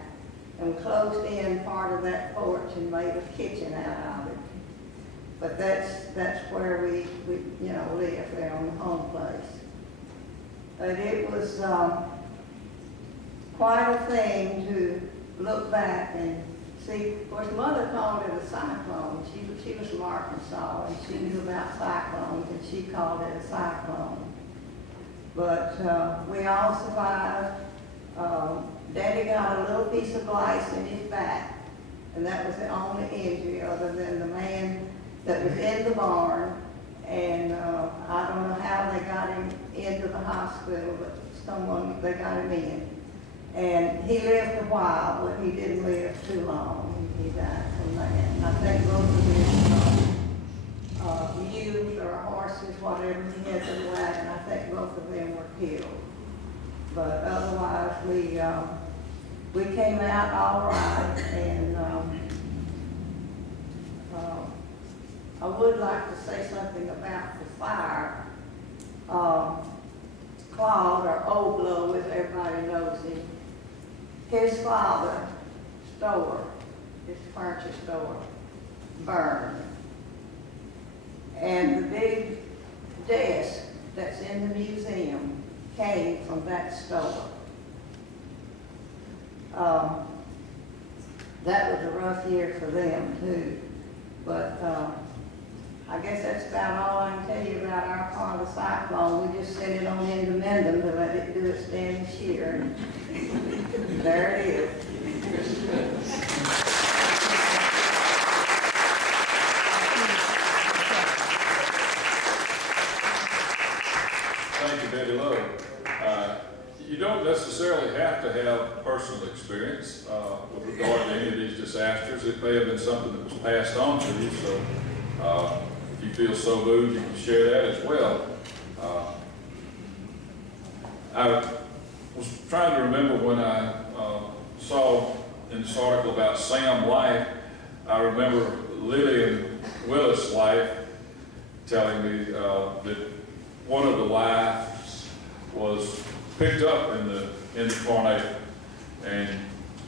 and we closed in part of that porch and made a kitchen out of it. But that's where we lived there on the home place. But it was quite a thing to look back and see. Of course, Mother called it a cyclone. She was from Arkansas, and she knew about cyclones, and she called it a cyclone. But we all survived. Daddy got a little piece of lice in his back, and that was the only injury other than the man that was in the barn, and I don't know how they got him into the hospital, but they got him in. And he lived a while, but he didn't live too long. He died from that. And I think both of his ewes or horses, whatever he had to wagon, I think both of them were killed. But otherwise, we came out all right, and I would like to say something about the fire. Claude, or Old Blow, as everybody knows him, his father's store, his furniture store, burned. And the big desk that's in the museum came from that store. That was a rough year for them too. But I guess that's about all I can tell you about our part of the cyclone. We just sent it on into Menden to let it do its damn shear. And there it is. Thank you, Betty Lowe. You don't necessarily have to have personal experience with regard to any of these disasters. It may have been something that was passed on to you, so if you feel so moved, you can share that as well. I was trying to remember when I saw in this article about Sam's life. I remember Lillian Willis' life telling me that one of the wives was picked up in the tornado and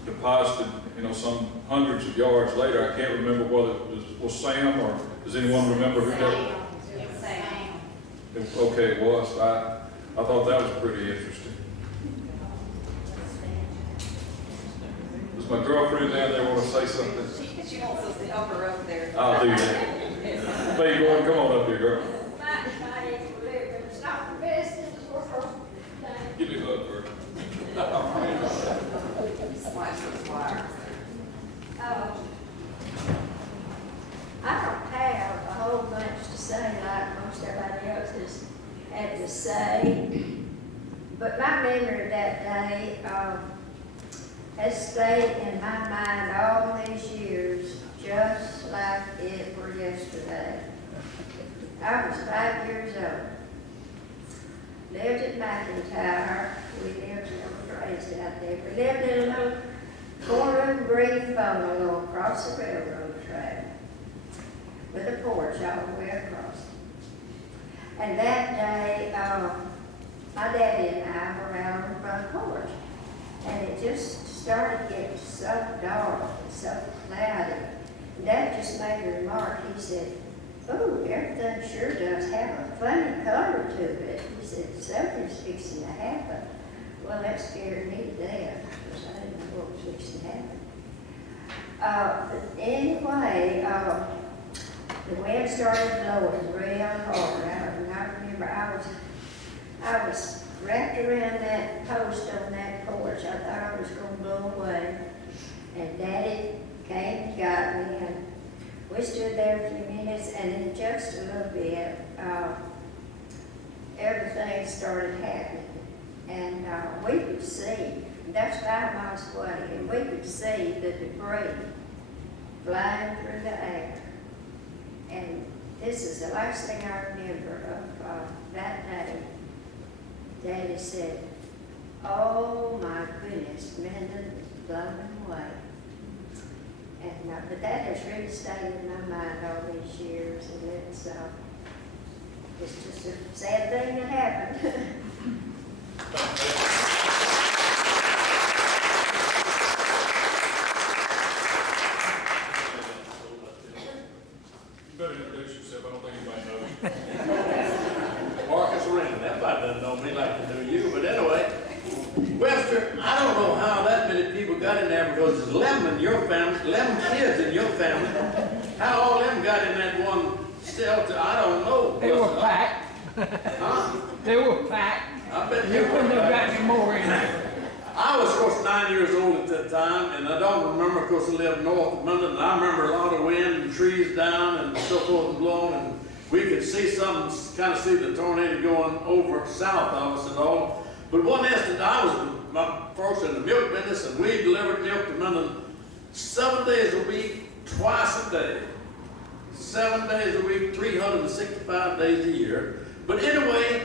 deposited, some hundreds of yards later. I can't remember whether it was Sam, or does anyone remember who that? Okay, it was. I thought that was pretty interesting. Does my girlfriend down there want to say something? She wants us to help her up there. I'll do that. Faye Gordon, come on up here, girl. Give me a hug, girl. I don't have a whole bunch to say like most everybody else has had to say, but my memory of that day has stayed in my mind all these years just like it were yesterday. I was 5 years old. Lived at McIntyre. We lived raised out there. We lived in a little four-room green bungalow across the railroad track with a porch all the way across. And that day, my daddy and I were out on the front porch, and it just started getting so dark and so cloudy. And Dad just made a remark. He said, "Oh, everything sure does have a funny color to it." He said, "Something's fixing to happen." Well, that scared me to death, because I didn't know what was fixing to happen. But anyway, the wind started blowing real hard. I remember I was wrapped around that post on that porch. I thought I was going to blow away. And Daddy came and got me, and we stood there a few minutes, and in just a little bit, everything started happening. And we could see, that's 5 miles away, and we could see the debris flying through the air. And this is the last thing I remember of that day. Daddy said, "Oh my goodness, Minden is blowing away." And but that has really stayed in my mind all these years, and it's just a sad thing that happened. You better introduce yourself. I don't think anybody knows. Marcus Renton. Everybody doesn't know me like they know you, but anyway, Webster, I don't know how that many people got in there, because there's 11 in your family, 11 kids in your family. How all them got in that one shelter, I don't know. They were packed. Huh? They were packed. I bet You couldn't have gotten more in there. I was, of course, 9 years old at that time, and I don't remember, of course, I lived north of Minden, and I remember a lot of wind and trees down and so forth and blowing, and we could see kind of see the tornado going over south of us and all. But one instant, I was my folks in the milk business, and we delivered milk to Minden 7 days a week, twice a day. 7 days a week, 365 days a year. But anyway,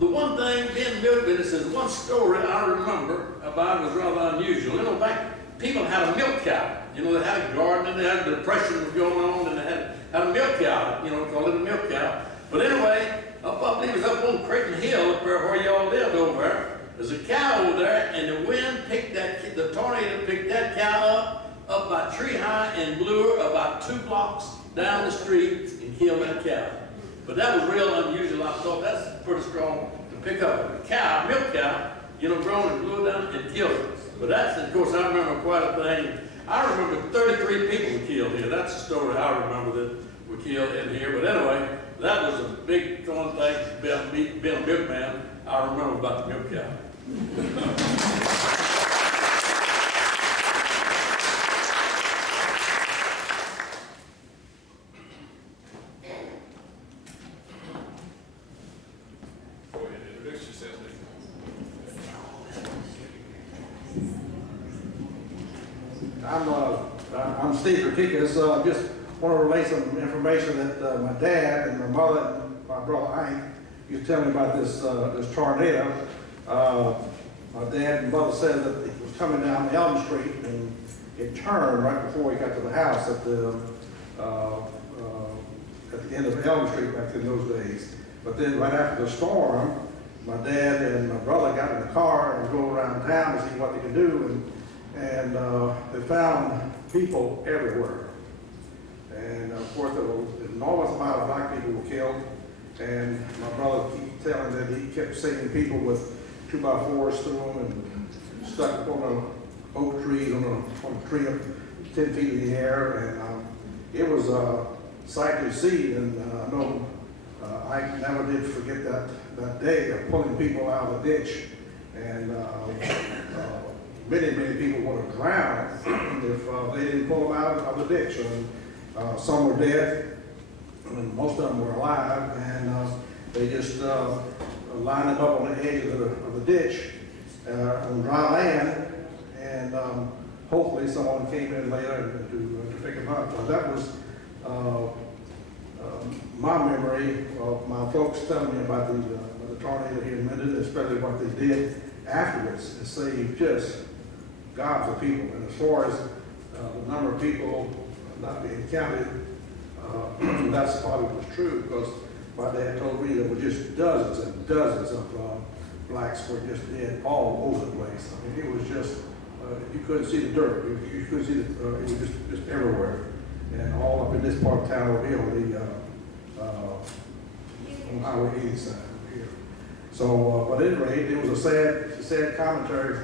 the one thing being in the milk business is one story I remember about it was rather unusual. You know, back people had a milk cow. You know, they had a garden and they had the depression was going on and they had a milk cow. You know, called it a milk cow. But anyway, I believe it was up on Creighton Hill up there where y'all lived over there. There's a cow over there, and the wind picked the tornado picked that cow up about tree high and blew her about 2 blocks down the street and killed that cow. But that was real unusual. I thought that's pretty strong to pick up a cow, milk cow, you know, grown and blew down and killed her. But that's, of course, I remember quite a thing. I remember 33 people were killed here. That's the story I remember that were killed in here. But anyway, that was a big fun thing, being a milkman. I remember about the milk cow. Go ahead, introduce yourself. I'm Steve Rakikas. Just want to relay some information that my dad and my mother and my brother Ike used to tell me about this tornado. My dad and mother said that it was coming down Elm Street and it turned right before he got to the house at the end of Elm Street back in those days. But then right after the storm, my dad and my brother got in the car and drove around town to see what they could do, and they found people everywhere. And of course, there was an enormous amount of black people were killed. And my brother kept telling that he kept seeing people with 2x4s through them and stuck up on the oak trees on a tree up 10 feet in the air. And it was a sight to see. And I know I never did forget that day of pulling people out of the ditch. And many people would have drowned if they didn't pull them out of the ditch. And some were dead, and most of them were alive, and they just lined them up on the edge of the ditch on dry land, and hopefully someone came in later to pick them up. So that was my memory of my folks telling me about the tornado here in Minden, especially what they did afterwards to save just gobs of people. And as far as the number of people not being counted, that's probably was true, because my dad told me there were just dozens and dozens of blacks were just dead all over the place. I mean, it was just, you couldn't see the dirt. You couldn't see it was just everywhere. And all up in this part of town over here on Highway 80 side over here. So, but at any rate, it was a sad commentary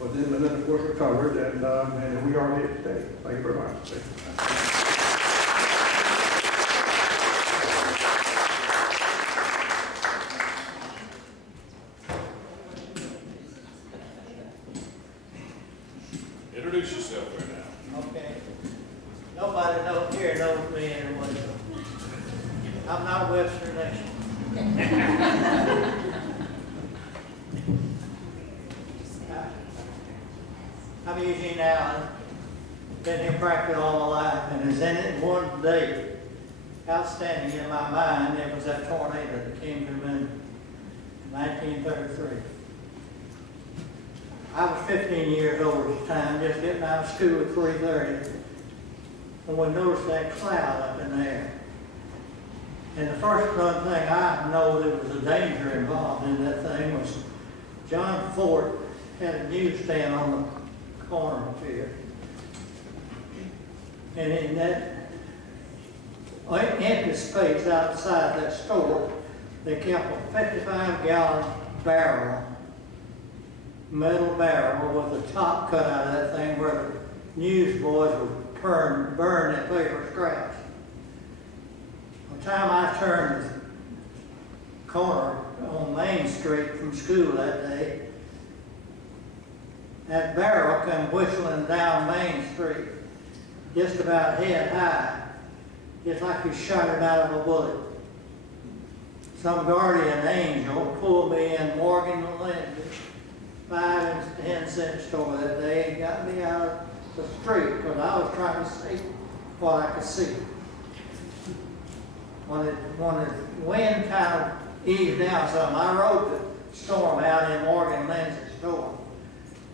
but then of course recovered, and we are here today. Thank you very much. Introduce yourself right now. Okay. Nobody here knows me anyway. I'm not Webster Nation. I'm Eugene Allen. Been here practically all my life, and is in it one day. Outstanding in my mind, it was that tornado that came to Minden in 1933. I was 15 years old at the time, just getting out of school at 3:30, and we noticed that cloud up in the air. And the first one thing I know there was a danger involved in that thing was John Ford had a newsstand on the corner here. And in that empty space outside that store, they kept a 55-gallon barrel, metal barrel with the top cut out of that thing where the newsboys would burn that paper scraps. By the time I turned the corner on Main Street from school that day, that barrel come whistling down Main Street, just about head high, just like you shot it out of a bullet. Some guardian angel pulled me in Morgan and Lindsay, 5 and 10 cent store that day, and got me out of the street because I was trying to see what I could see. When the wind kind of eased down some, I rode the storm out in Morgan and Lindsay's store.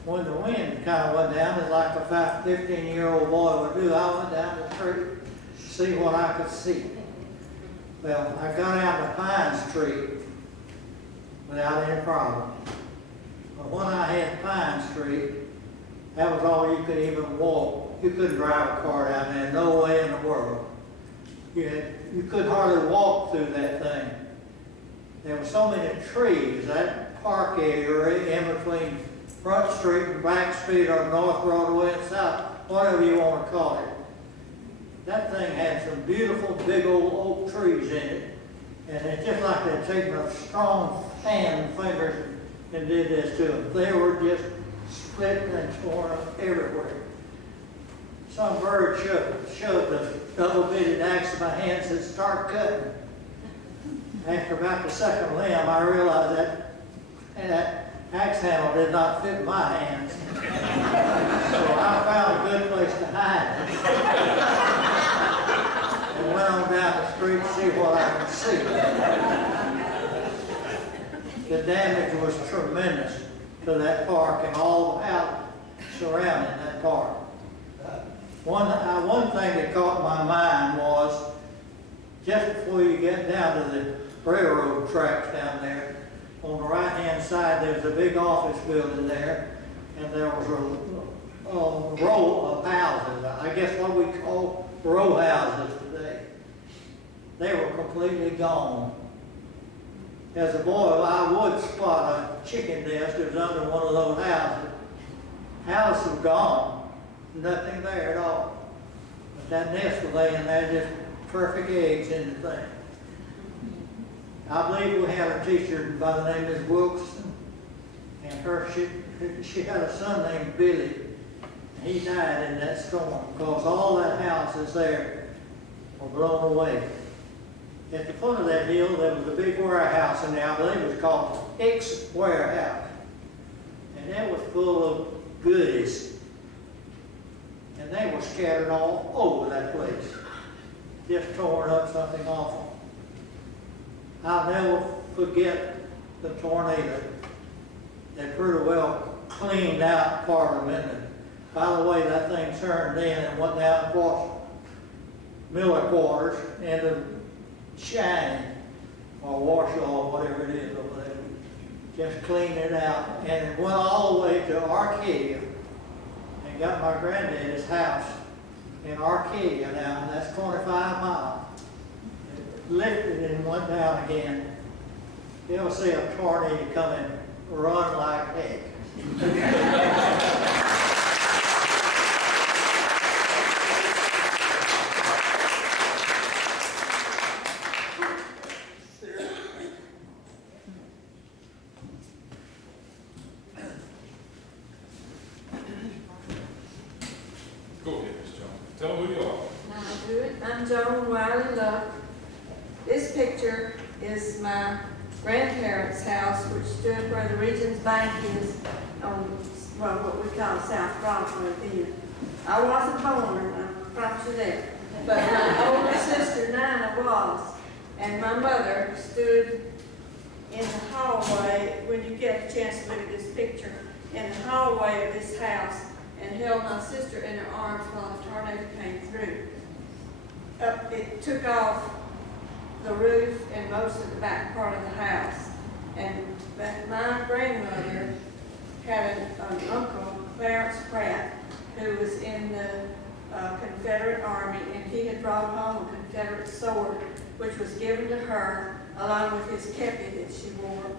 When the wind kind of went down, it's like a 15-year-old boy would do. I went down the street to see what I could see. Well, I got out to Pine Street without any problem. But when I had Pine Street, that was all you could even walk. You couldn't drive a car down there, no way in the world. You could hardly walk through that thing. There were so many trees, that park area in between Front Street and Back Street, or North Broadway and South, whatever you want to call it. That thing had some beautiful big old oak trees in it. And it's just like they'd taken a strong hand and fingers and did this to them. They were just split and torn up everywhere. Some bird shoved a double-bitted axe in my hand and said, "Start cutting." After about the second limb, I realized that axe handle did not fit my hands. So I found a good place to hide it. And went on down the street to see what I could see. The damage was tremendous to that park and all the houses surrounding that park. One thing that caught my mind was, just before you get down to the railroad tracks down there, on the right-hand side, there's a big office building there, and there was a row of houses, I guess what we call row houses today. They were completely gone. As a boy, I would spot a chicken nest that was under one of those houses. House was gone. Nothing there at all. But that nest was laying there, just perfect eggs in the thing. I believe we had a teacher by the name of Miss Wilkerson, and she had a son named Billy. He died in that storm because all that houses there were blown away. At the foot of that hill, there was a big warehouse in there. I believe it was called X Warehouse. And that was full of goodies. And they were scattered all over that place. Just torn up, something awful. I'll never forget the tornado that pretty well cleaned out part of Minden. By the way, that thing turned in and went down across Miller Quarters into Shining or Washaw, whatever it is over there. Just cleaned it out, and it went all the way to Arcadia and got my granddaddy's house in Arcadia now, and that's 25 miles. It lifted and went down again. You'll see a tornado come and run like heck. I'm Joan Riley Luck. This picture is my grandparents' house, which stood where the Regions Bank is on what we call South Broadway then. I wasn't born, I promise you that. But my older sister, Nina, was. And my mother stood in the hallway, when you get a chance to look at this picture, in the hallway of this house and held my sister in her arms while the tornado came through. It took off the roof and most of the back part of the house. And my grandmother had an uncle, Clarence Pratt, who was in the Confederate Army, and he had brought home a Confederate sword, which was given to her along with his kepi that she wore.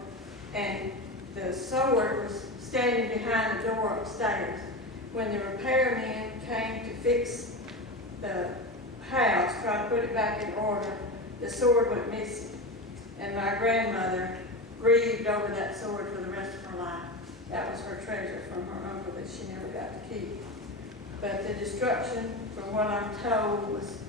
And the sword was standing behind the door upstairs. When the repairmen came to fix the house, try to put it back in order, the sword went missing. And my grandmother grieved over that sword for the rest of her life. That was her treasure from her uncle that she never got to keep. But the destruction, from what I'm told, was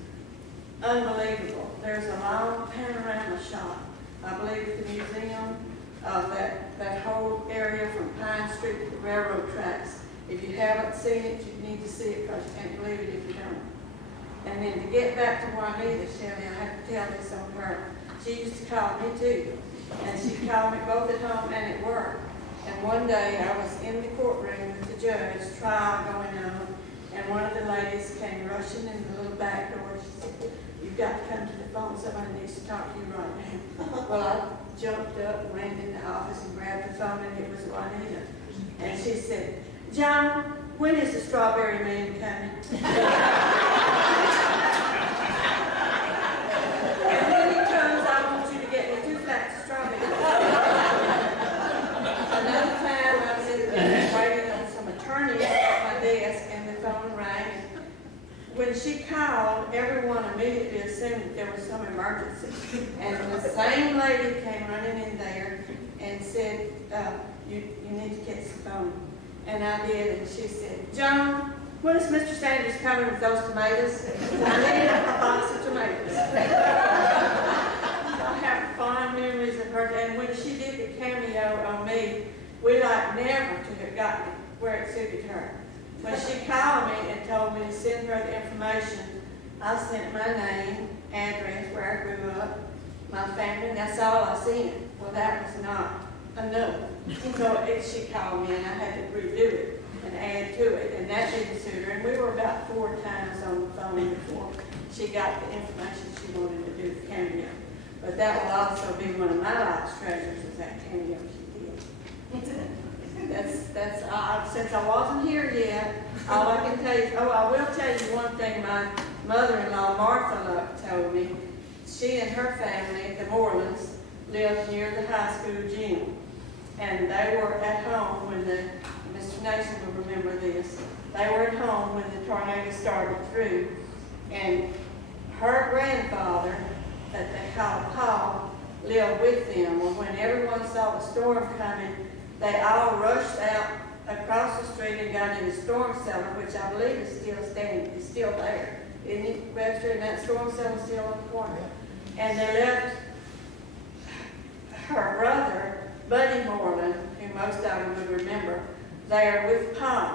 unbelievable. There's a long panorama shot, I believe, at the museum of that whole area from Pine Street to the railroad tracks. If you haven't seen it, you need to see it because you can't believe it if you don't. And then to get back to Juanita, Shelley, I have to tell this on her. She used to call me too. And she called me both at home and at work. And one day I was in the courtroom with the judge, trial going on, and one of the ladies came rushing in the little back door. She said, "You've got to come to the phone. Somebody needs to talk to you right now." Well, I jumped up, ran in the office and grabbed the phone, and it was Juanita. And she said, "John, when is the strawberry man coming?" "And when he comes, I want you to get me 2 flats of strawberries." Another time, I was in the business waiting on some attorneys at my desk, and the phone rang. When she called, everyone immediately assumed that there was some emergency. And the same lady came running in there and said, you need to get the phone. And I did, and she said, "John, when is Mr. Sanders coming with those tomatoes? I need a box of tomatoes." I have fond memories of her, and when she did the cameo on me, we like never to have gotten it where it suited her. When she called me and told me to send her the information, I sent my name, address, where I grew up, my family, and that's all I sent. Well, that was not enough. So she called me and I had to redo it and add to it, and that didn't suit her. And we were about 4 times on the phone before she got the information she wanted to do the cameo. But that will also be one of my life's treasures, is that cameo she did. That's since I wasn't here yet, all I can tell you, I will tell you one thing my mother-in-law, Martha Luck, told me. She and her family, the Morelands, lived near the high school gym. And they were at home when Mr. Nason will remember this, they were at home when the tornado started through. And her grandfather, that they called Paul, lived with them. Well, when everyone saw the storm coming, they all rushed out across the street and got in the storm cellar, which I believe is still standing, is still there. Isn't it, Webster, and that storm cellar still on the corner? And they left her brother, Buddy Moreland, who most of them would remember, there with Paul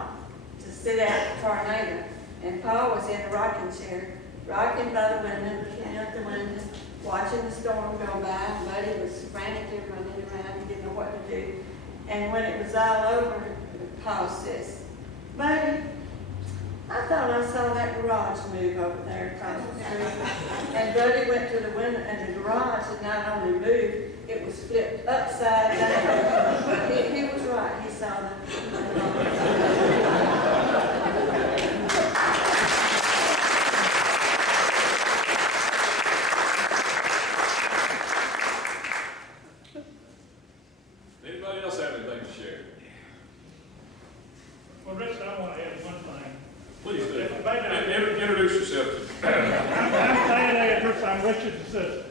to sit out the tornado. And Paul was in a rocking chair, rocking by the window, looking out the window, watching the storm go by. And Buddy was frantically running around, he didn't know what to do. And when it was all over, Paul says, "Buddy, I thought I saw that garage move over there across the street." And Buddy went to the window, and the garage had not only moved, it was flipped upside down. But he was right, he saw that. Anybody else have anything to share? Well, Rich, I want to add one thing. Please do. If I may not- Introduce yourself. I'm Diane Andrews, I'm Richard's assistant.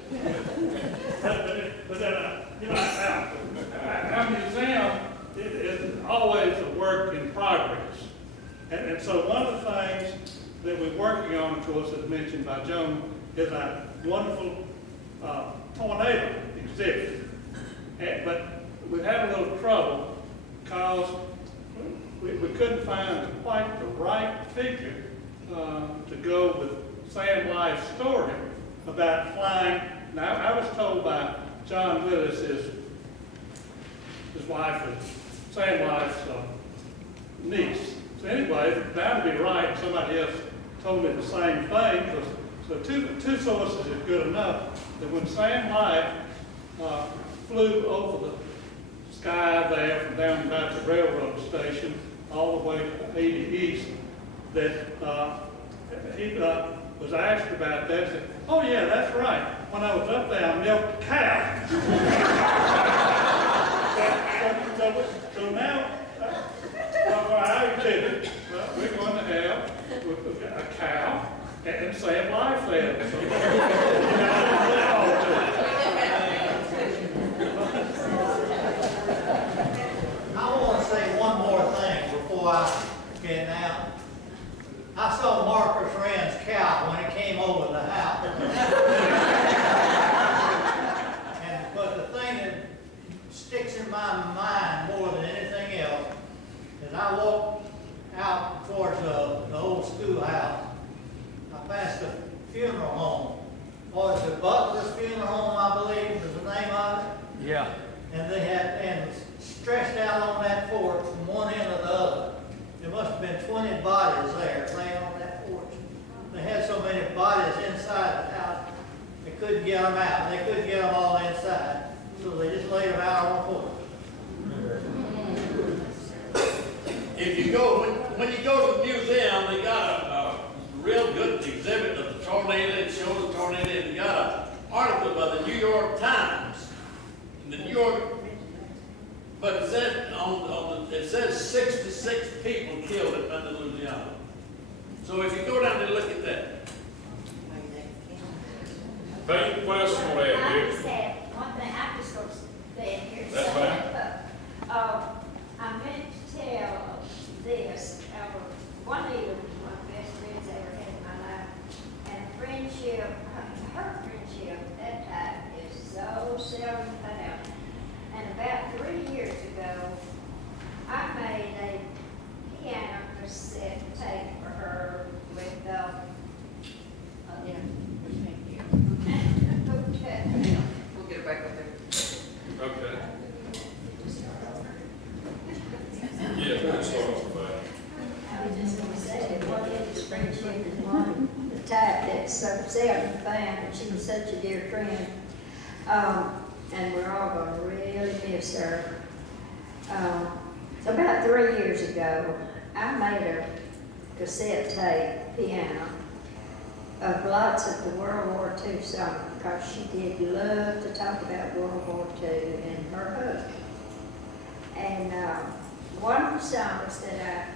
Our museum is always a work in progress. And so one of the things that we're working on, of course, as mentioned by Joan, is a wonderful tornado exhibit. But we had a little trouble because we couldn't find quite the right figure to go with Sam Life's story about flying. Now, I was told by John Willis, his wife is Sam Life's niece. So anyway, it's bound to be right, and somebody else told me the same thing. So two sources is good enough. That when Sam Life flew over the sky there from down about the railroad station all the way to 80 East, that he was asked about that. Said, "Oh yeah, that's right. When I was up there, I milked a cow." so now, our exhibit, we're going to have a cow and Sam Life there. So, I want to say I saw Marcus Rand's cow when it came over the house. But the thing that sticks in my mind more than anything else is I walked out towards the old schoolhouse. I passed a funeral home. Or it's the Butler's Funeral Home, I believe, is the name of it. Yeah. And they had, and stretched out on that porch from one end to the other. There must have been 20 bodies there laying on that porch. They had so many bodies inside the house, they couldn't get them out. They couldn't get them all inside. So they just laid them out on the porch. If you go, when you go to the museum, they got a real good exhibit of the tornado. It shows the tornado, and you got an article by the New York Times. The New York, but it said it says 66 people killed at Minden, Louisiana. So if you go down there and look at that. Thank you. What else you want to add, I dear? just had one thing, I just go stand here. That's fine. I meant to tell this, Juanita was one of the best friends I ever had in my life. And friendship, her friendship at that time is so seldom found. And about 3 years ago, I made a piano cassette tape for her with, We'll get it back up there. Okay. Yeah, we'll start off with that. I was just gonna say, that Juanita's friendship is one, the type that's so seldom found, and she was such a dear friend. And we're all gonna really miss her. About 3 years ago, I made a cassette tape piano of lots of the World War II songs, because she did love to talk about World War II and her husband. And one of the songs that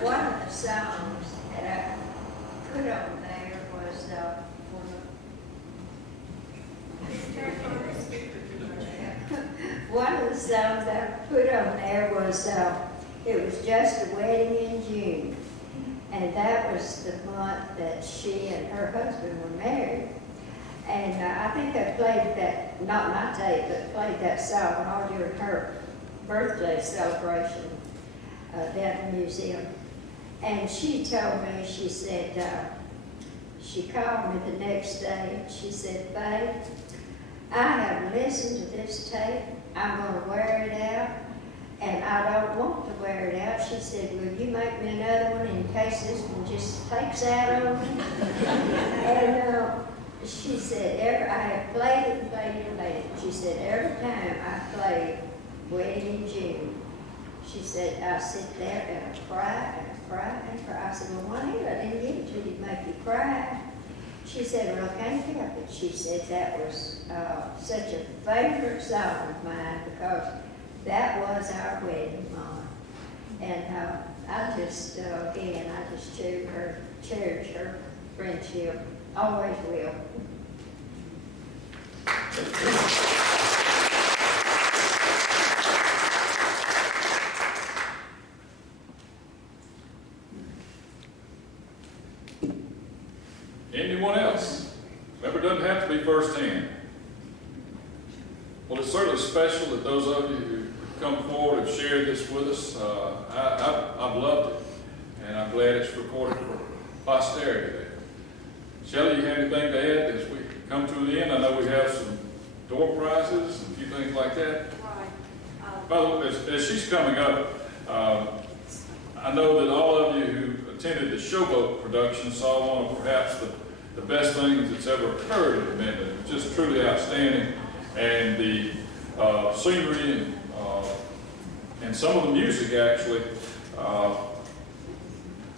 one of the songs that I put on there was one of the songs I put on there was it was Just a Wedding in June, and that was the month that she and her husband were married. And I think I played that, not my tape, but played that song all during her birthday celebration down at the museum. And she told me, she said, she called me the next day and she said, "Babe, I have listened to this tape. I'm going to wear it out, and I don't want to wear it out." She said, "Will you make me another one in case this one just takes out on me?" And she said, I have played it and played it and played it. She said, every time I play Wedding in June, she said, I sit there and I cry and I cry and I cry. I said, "Well, Juanita, I didn't give it to you to make you cry." She said, "Well, I can't help it." She said that was such a favorite song of mine because that was our wedding moment. And I just, again, I just cherish her friendship. Always will. Anyone else? Remember, it doesn't have to be firsthand. Well, it's certainly special that those of you who come forward and shared this with us. I've loved it, and I'm glad it's recorded for posterity there. Shelley, you have anything to add as we come to the end? I know we have some door prizes and a few things like that. Right. By the way, as she's coming up, I know that all of you who attended the Showboat production saw one of perhaps the best things that's ever occurred in Minden. It was just truly outstanding. And the scenery and some of the music actually,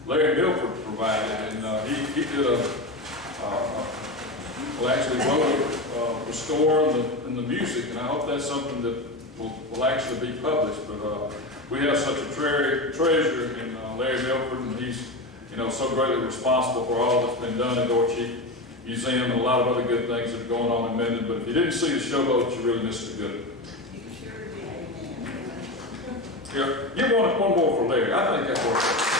Larry Milford provided, and he did actually wrote a score in the music, and I hope that's something that will actually be published. But we have such a treasure in Larry Milford, and he's you know, so greatly responsible for all that's been done at Dorcheat Museum and a lot of other good things that are going on in Minden. But if you didn't see the showboat, you really missed the good. Yeah, give one more for Larry. I think that works.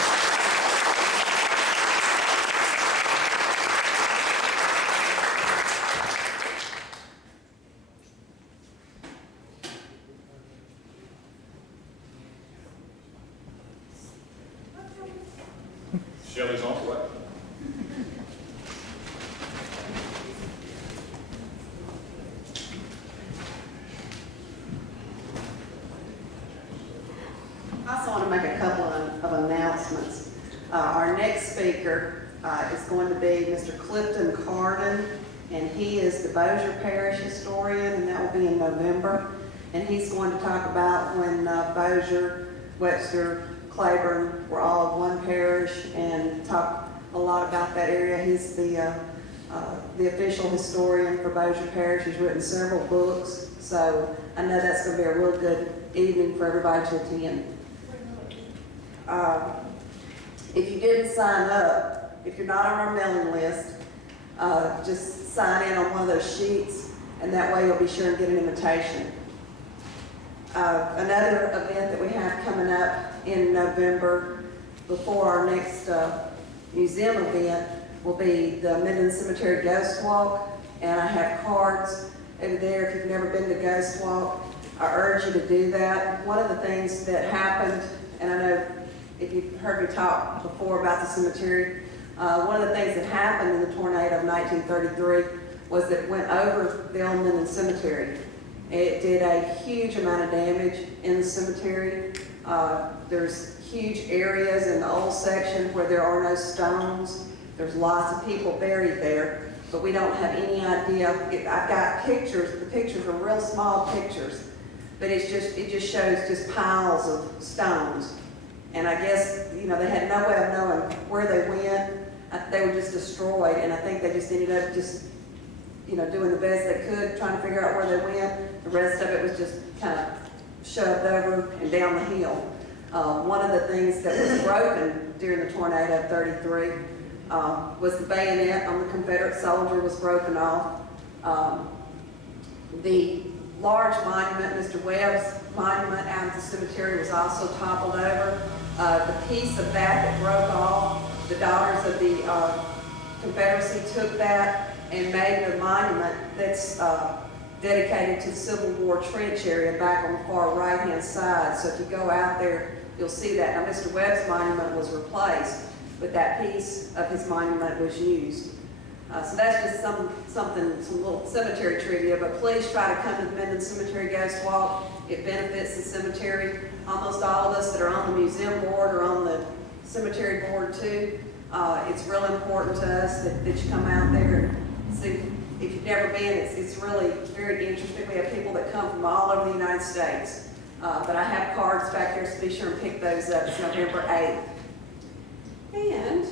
Shelley's on the way. I also want to make a couple of announcements. Our next speaker is going to be Mr. Clifton Carden, and he is the Bosu Parish Historian, and that will be in November. And he's going to talk about when Bosu, Webster, Claiborne were all one parish, and talk a lot about that area. He's the official historian for Bosu Parish. He's written several books, so I know that's going to be a real good evening for everybody to attend. If you didn't sign up, if you're not on our mailing list, just sign in on one of those sheets, and that way you'll be sure to get an invitation. Another event that we have coming up in November before our next museum event will be the Minden Cemetery Ghost Walk, and I have cards over there. If you've never been to Ghost Walk, I urge you to do that. One of the things that happened, and I know if you've heard me talk before about the cemetery, one of the things that happened in the tornado of 1933 was that it went over the old Minden Cemetery. It did a huge amount of damage in the cemetery. There's huge areas in the old section where there are no stones. There's lots of people buried there, but we don't have any idea. I've got pictures. The pictures are real small pictures, but it just shows just piles of stones. And I guess, you know, they had no way of knowing where they went. They were just destroyed, and I think they just ended up just, you know, doing the best they could, trying to figure out where they went. The rest of it was just kind of shoved over and down the hill. One of the things that was broken during the tornado of 33 was the bayonet on the Confederate soldier was broken off. The large monument, Mr. Webb's monument out of the cemetery, was also toppled over. The piece of that broke off, the Daughters of the Confederacy took that and made the monument that's dedicated to the Civil War trench area back on the far right-hand side. So if you go out there, you'll see that. Now, Mr. Webb's monument was replaced, but that piece of his monument was used. So that's just some little cemetery trivia, but please try to come to the Minden Cemetery Ghost Walk. It benefits the cemetery. Almost all of us that are on the museum board are on the cemetery board too. It's real important to us that you come out there and see. If you've never been, it's really very interesting. We have people that come from all over the United States. But I have cards back there, so be sure and pick those up. It's November 8th. And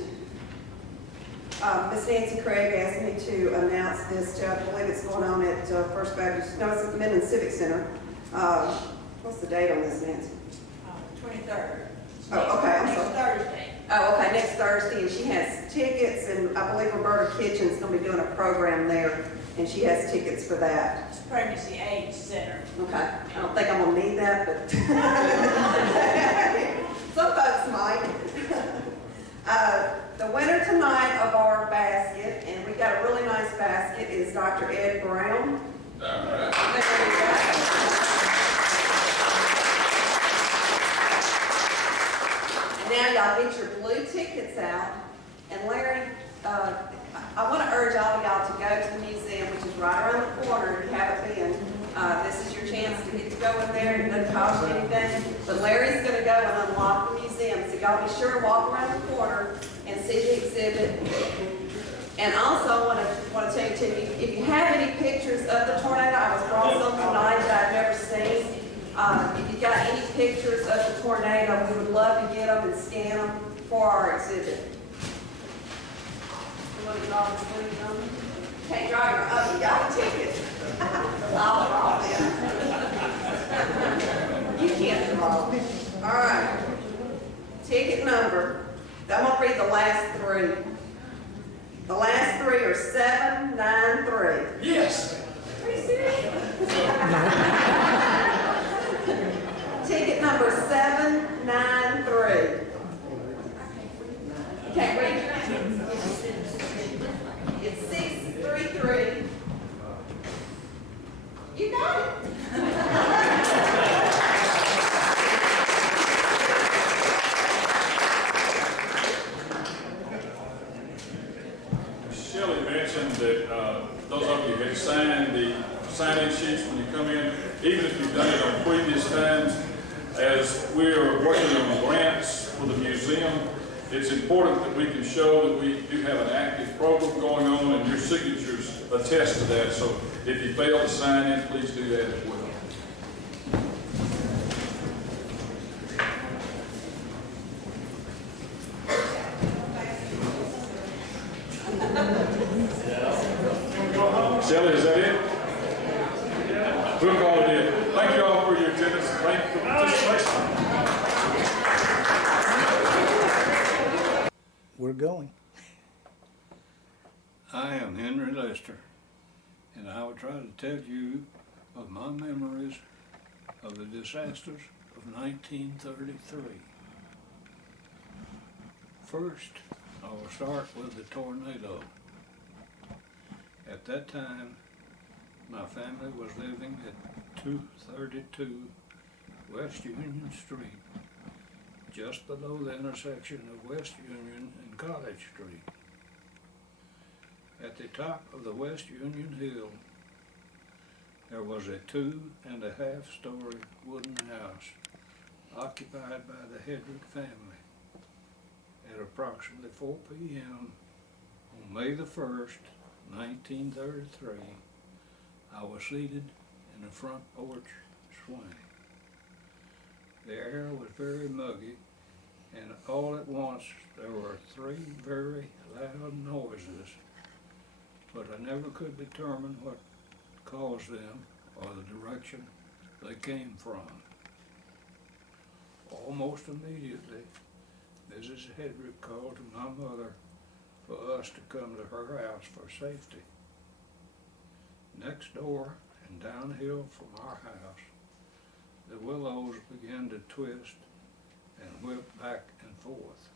Miss Nancy Craig asked me to announce this. I believe it's going on at First Baptist. No, it's at the Minden Civic Center. What's the date on this, Nancy? 23rd. Oh, okay. I'm Next sorry. Thursday. Oh, okay. Next Thursday, and she has tickets, and I believe Roberta Kitchen's going to be doing a program there, and she has tickets for that. It's Pregnancy Aid Center. Okay. I don't think I'm going to need that, but some folks might. The winner tonight of our basket, and we got a really nice basket, is Dr. Ed Brown. All right. There you go. And now y'all get your blue tickets out. And Larry, I want to urge all of y'all to go to the museum, which is right around the corner if you haven't been. This is your chance to get to go in there. It doesn't cost you anything. But Larry's going to go and unlock the museum. So y'all be sure to walk around the corner and see the exhibit. And also I want to tell you too, if you have any pictures of the tornado, I was brought some tonight that I've never seen. If you got any pictures of the tornado, we would love to get them and scan them for our exhibit. You want to draw the sleeves on them? Can't draw your, oh, you got a ticket. I'll draw them. You can't draw. All right. Ticket number I'm gonna read the last three. The last three are 793. Yes. Are you serious? Ticket number 793. Can't read it. It's 633. You got it. Shelley mentioned that those of you who signed the sign-in sheets when you come in, even if you've done it on previous times, as we're working on grants for the museum, it's important that we can show that we do have an active program going on, and your signatures attest to that. So if you fail to sign in, please do that as well. Shelley, is that it? We'll call it in. Thank you all for your attendance. Thank you for participation. We're going. I am Henry Lester, and I will try to tell you of my memories of the disasters of 1933. First, I will start with the tornado. At that time, my family was living at 232 West Union Street, just below the intersection of West Union and College Street. At the top of the West Union Hill, there was a 2.5-story wooden house occupied by the Hedrick family. At approximately 4 p.m. on May the 1st, 1933, I was seated in the front porch swing. The air was very muggy, and all at once there were 3 very loud noises, but I never could determine what caused them or the direction they came from. Almost immediately, Mrs. Hedrick called to my mother for us to come to her house for safety. Next door and downhill from our house, the willows began to twist and whip back and forth.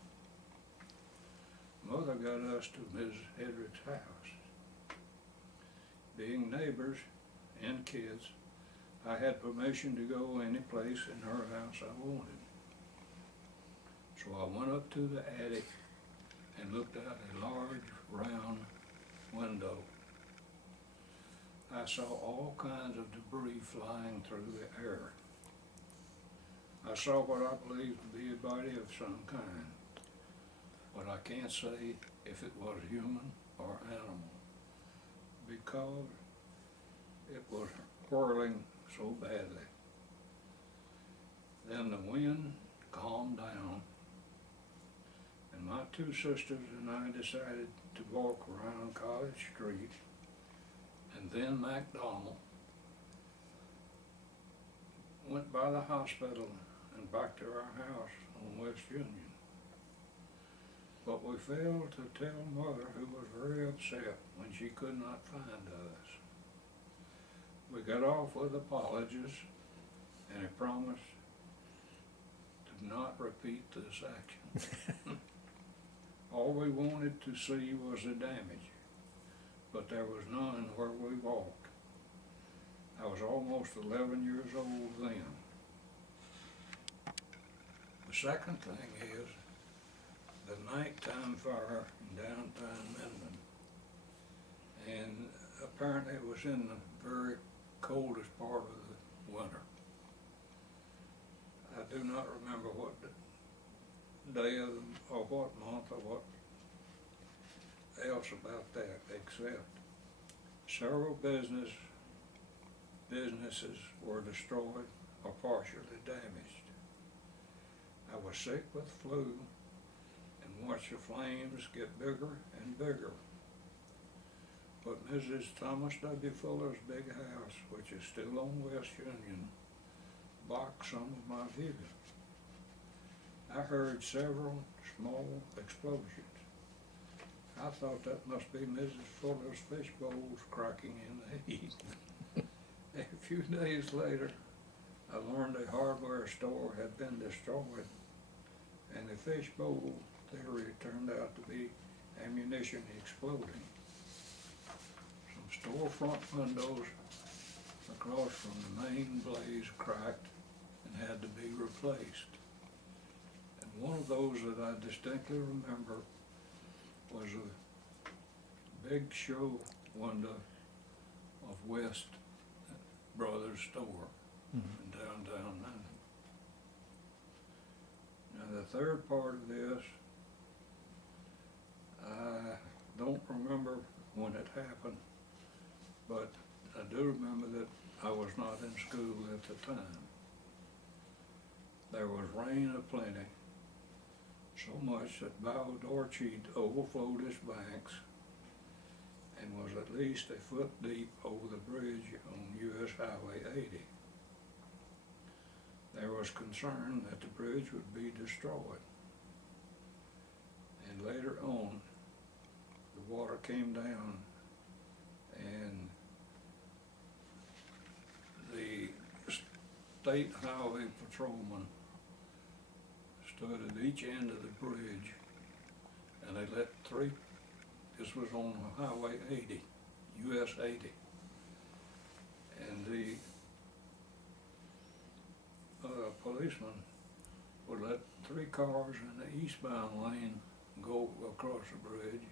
Mother got us to Mrs. Hedrick's house. Being neighbors and kids, I had permission to go any place in her house I wanted. So I went up to the attic and looked out a large round window. I saw all kinds of debris flying through the air. I saw what I believed to be a body of some kind, but I can't say if it was human or animal, because it was whirling so badly. Then the wind calmed down, and my 2 sisters and I decided to walk around College Street and then McDonald, went by the hospital and back to our house on West Union. But we failed to tell Mother, who was very upset when she could not find us. We got off with apologies and a promise to not repeat this action. All we wanted to see was the damage, but there was none where we walked. I was almost 11 years old then. The second thing is the nighttime fire in downtown Minden, and apparently it was in the very coldest part of the winter. I do not remember what day of the, or what month or what else about that, except several businesses were destroyed or partially damaged. I was sick with flu and watched the flames get bigger and bigger. But Mrs. Thomas W. Fuller's big house, which is still on West Union, blocked some of my view. I heard several small explosions. I thought that must be Mrs. Fuller's fish bowls cracking in the heat. A few days later, I learned a hardware store had been destroyed, and the fish bowl theory turned out to be ammunition exploding. Some storefront windows across from the main blaze cracked and had to be replaced. And one of those that I distinctly remember was a big show window of West Brothers store in downtown Minden. Now the third part of this, I don't remember when it happened, but I do remember that I was not in school at the time. There was rain aplenty, so much that Bow Dorcheat overflowed its banks and was at least a foot deep over the bridge on US Highway 80. There was concern that the bridge would be destroyed. And later on, the water came down and the state highway patrolman stood at each end of the bridge, and they let three, this was on Highway 80, US 80, and the policeman would let 3 cars in the eastbound lane go across the bridge,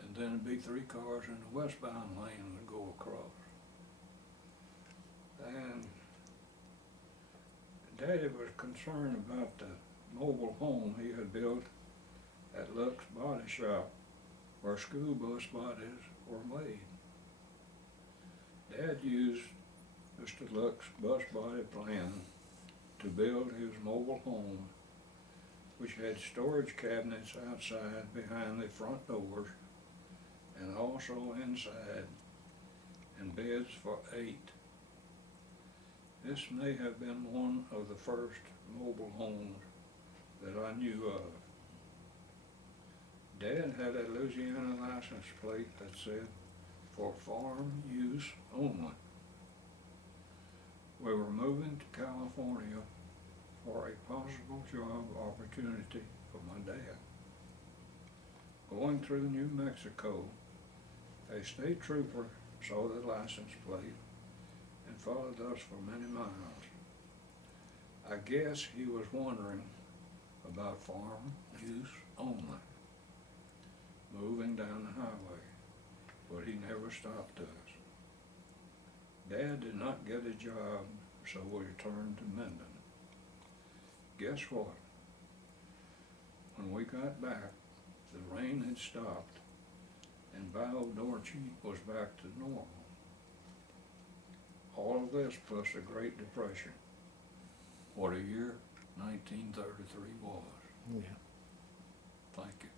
and then it'd be 3 cars in the westbound lane would go across. And Daddy was concerned about the mobile home he had built at Luck's Body Shop, where school bus bodies were made. Dad used Mr. Luck's bus body plan to build his mobile home, which had storage cabinets outside behind the front doors and also inside, and beds for 8. This may have been one of the first mobile homes that I knew of. Dad had a Louisiana license plate that said, "For farm use only." We were moving to California for a possible job opportunity for my dad. Going through New Mexico, a state trooper saw the license plate and followed us for many miles. I guess he was wondering about farm use only, moving down the highway, but he never stopped us. Dad did not get a job, so we returned to Menden. Guess what? When we got back, the rain had stopped and Bow Dorcheat was back to normal. All of this plus the Great Depression. What a year 1933 was. Yeah. Thank you.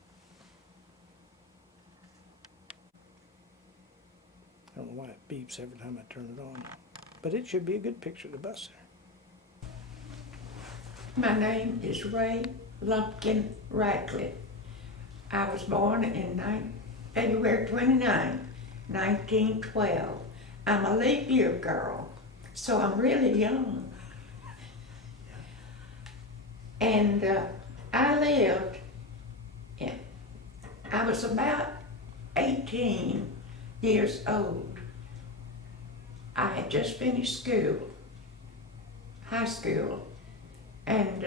I don't know why it beeps every time I turn it on, but it should be a good picture of the bus there. My name is Ray Lumpkin Radcliffe. I was born in February 29, 1912. I'm a leap year girl, so I'm really young. And I was about 18 years old. I had just finished school, high school, and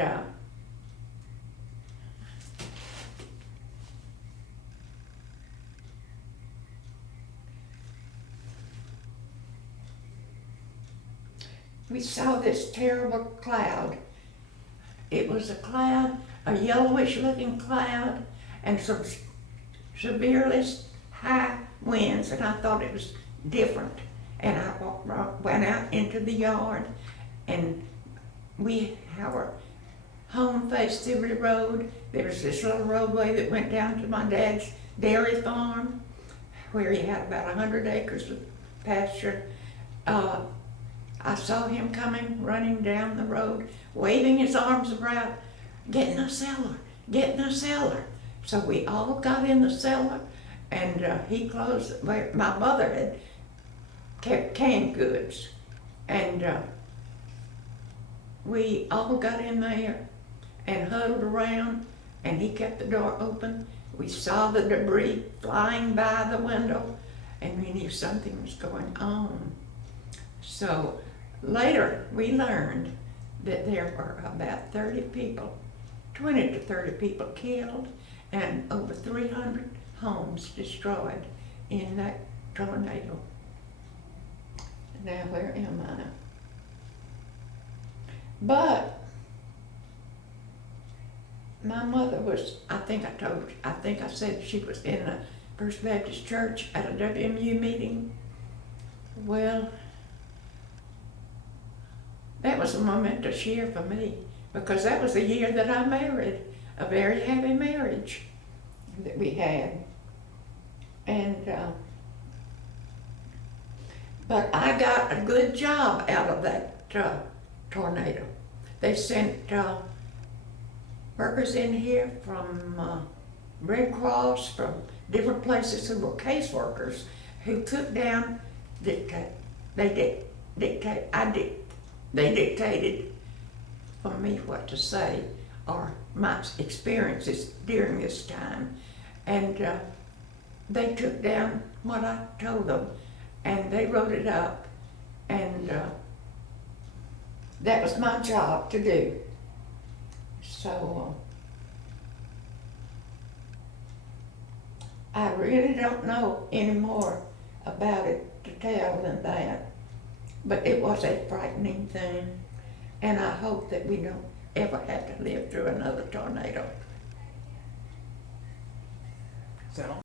we saw this terrible cloud. It was a cloud, a yellowish looking cloud, and some severely high winds, and I thought it was different. And I went out into the yard, and our home faced Sibley Road. There was this little roadway that went down to my dad's dairy farm, where he had about 100 acres of pasture. I saw him coming, running down the road, waving his arms about, get in the cellar, get in the cellar. So we all got in the cellar, and he closed, where my mother had kept canned goods. And we all got in there and huddled around, and he kept the door open. We saw the debris flying by the window, and we knew something was going on. So later, we learned that there were about 30 people, 20 to 30 people killed, and over 300 homes destroyed in that tornado. Now, where am I? But my mother was, I think I said she was in the First Baptist Church at a WMU meeting. Well, that was a momentous year for me, because that was the year that I married, a very happy marriage that we had. And, but I got a good job out of that tornado. They sent workers in here from Red Cross, from different places who were caseworkers, who took down, they dictated for me what to say, or my experiences during this time. And they took down what I told them, and they wrote it up, and that was my job to do. So I really don't know any more about it to tell than that, but it was a frightening thing, and I hope that we don't ever have to live through another tornado. Is that all?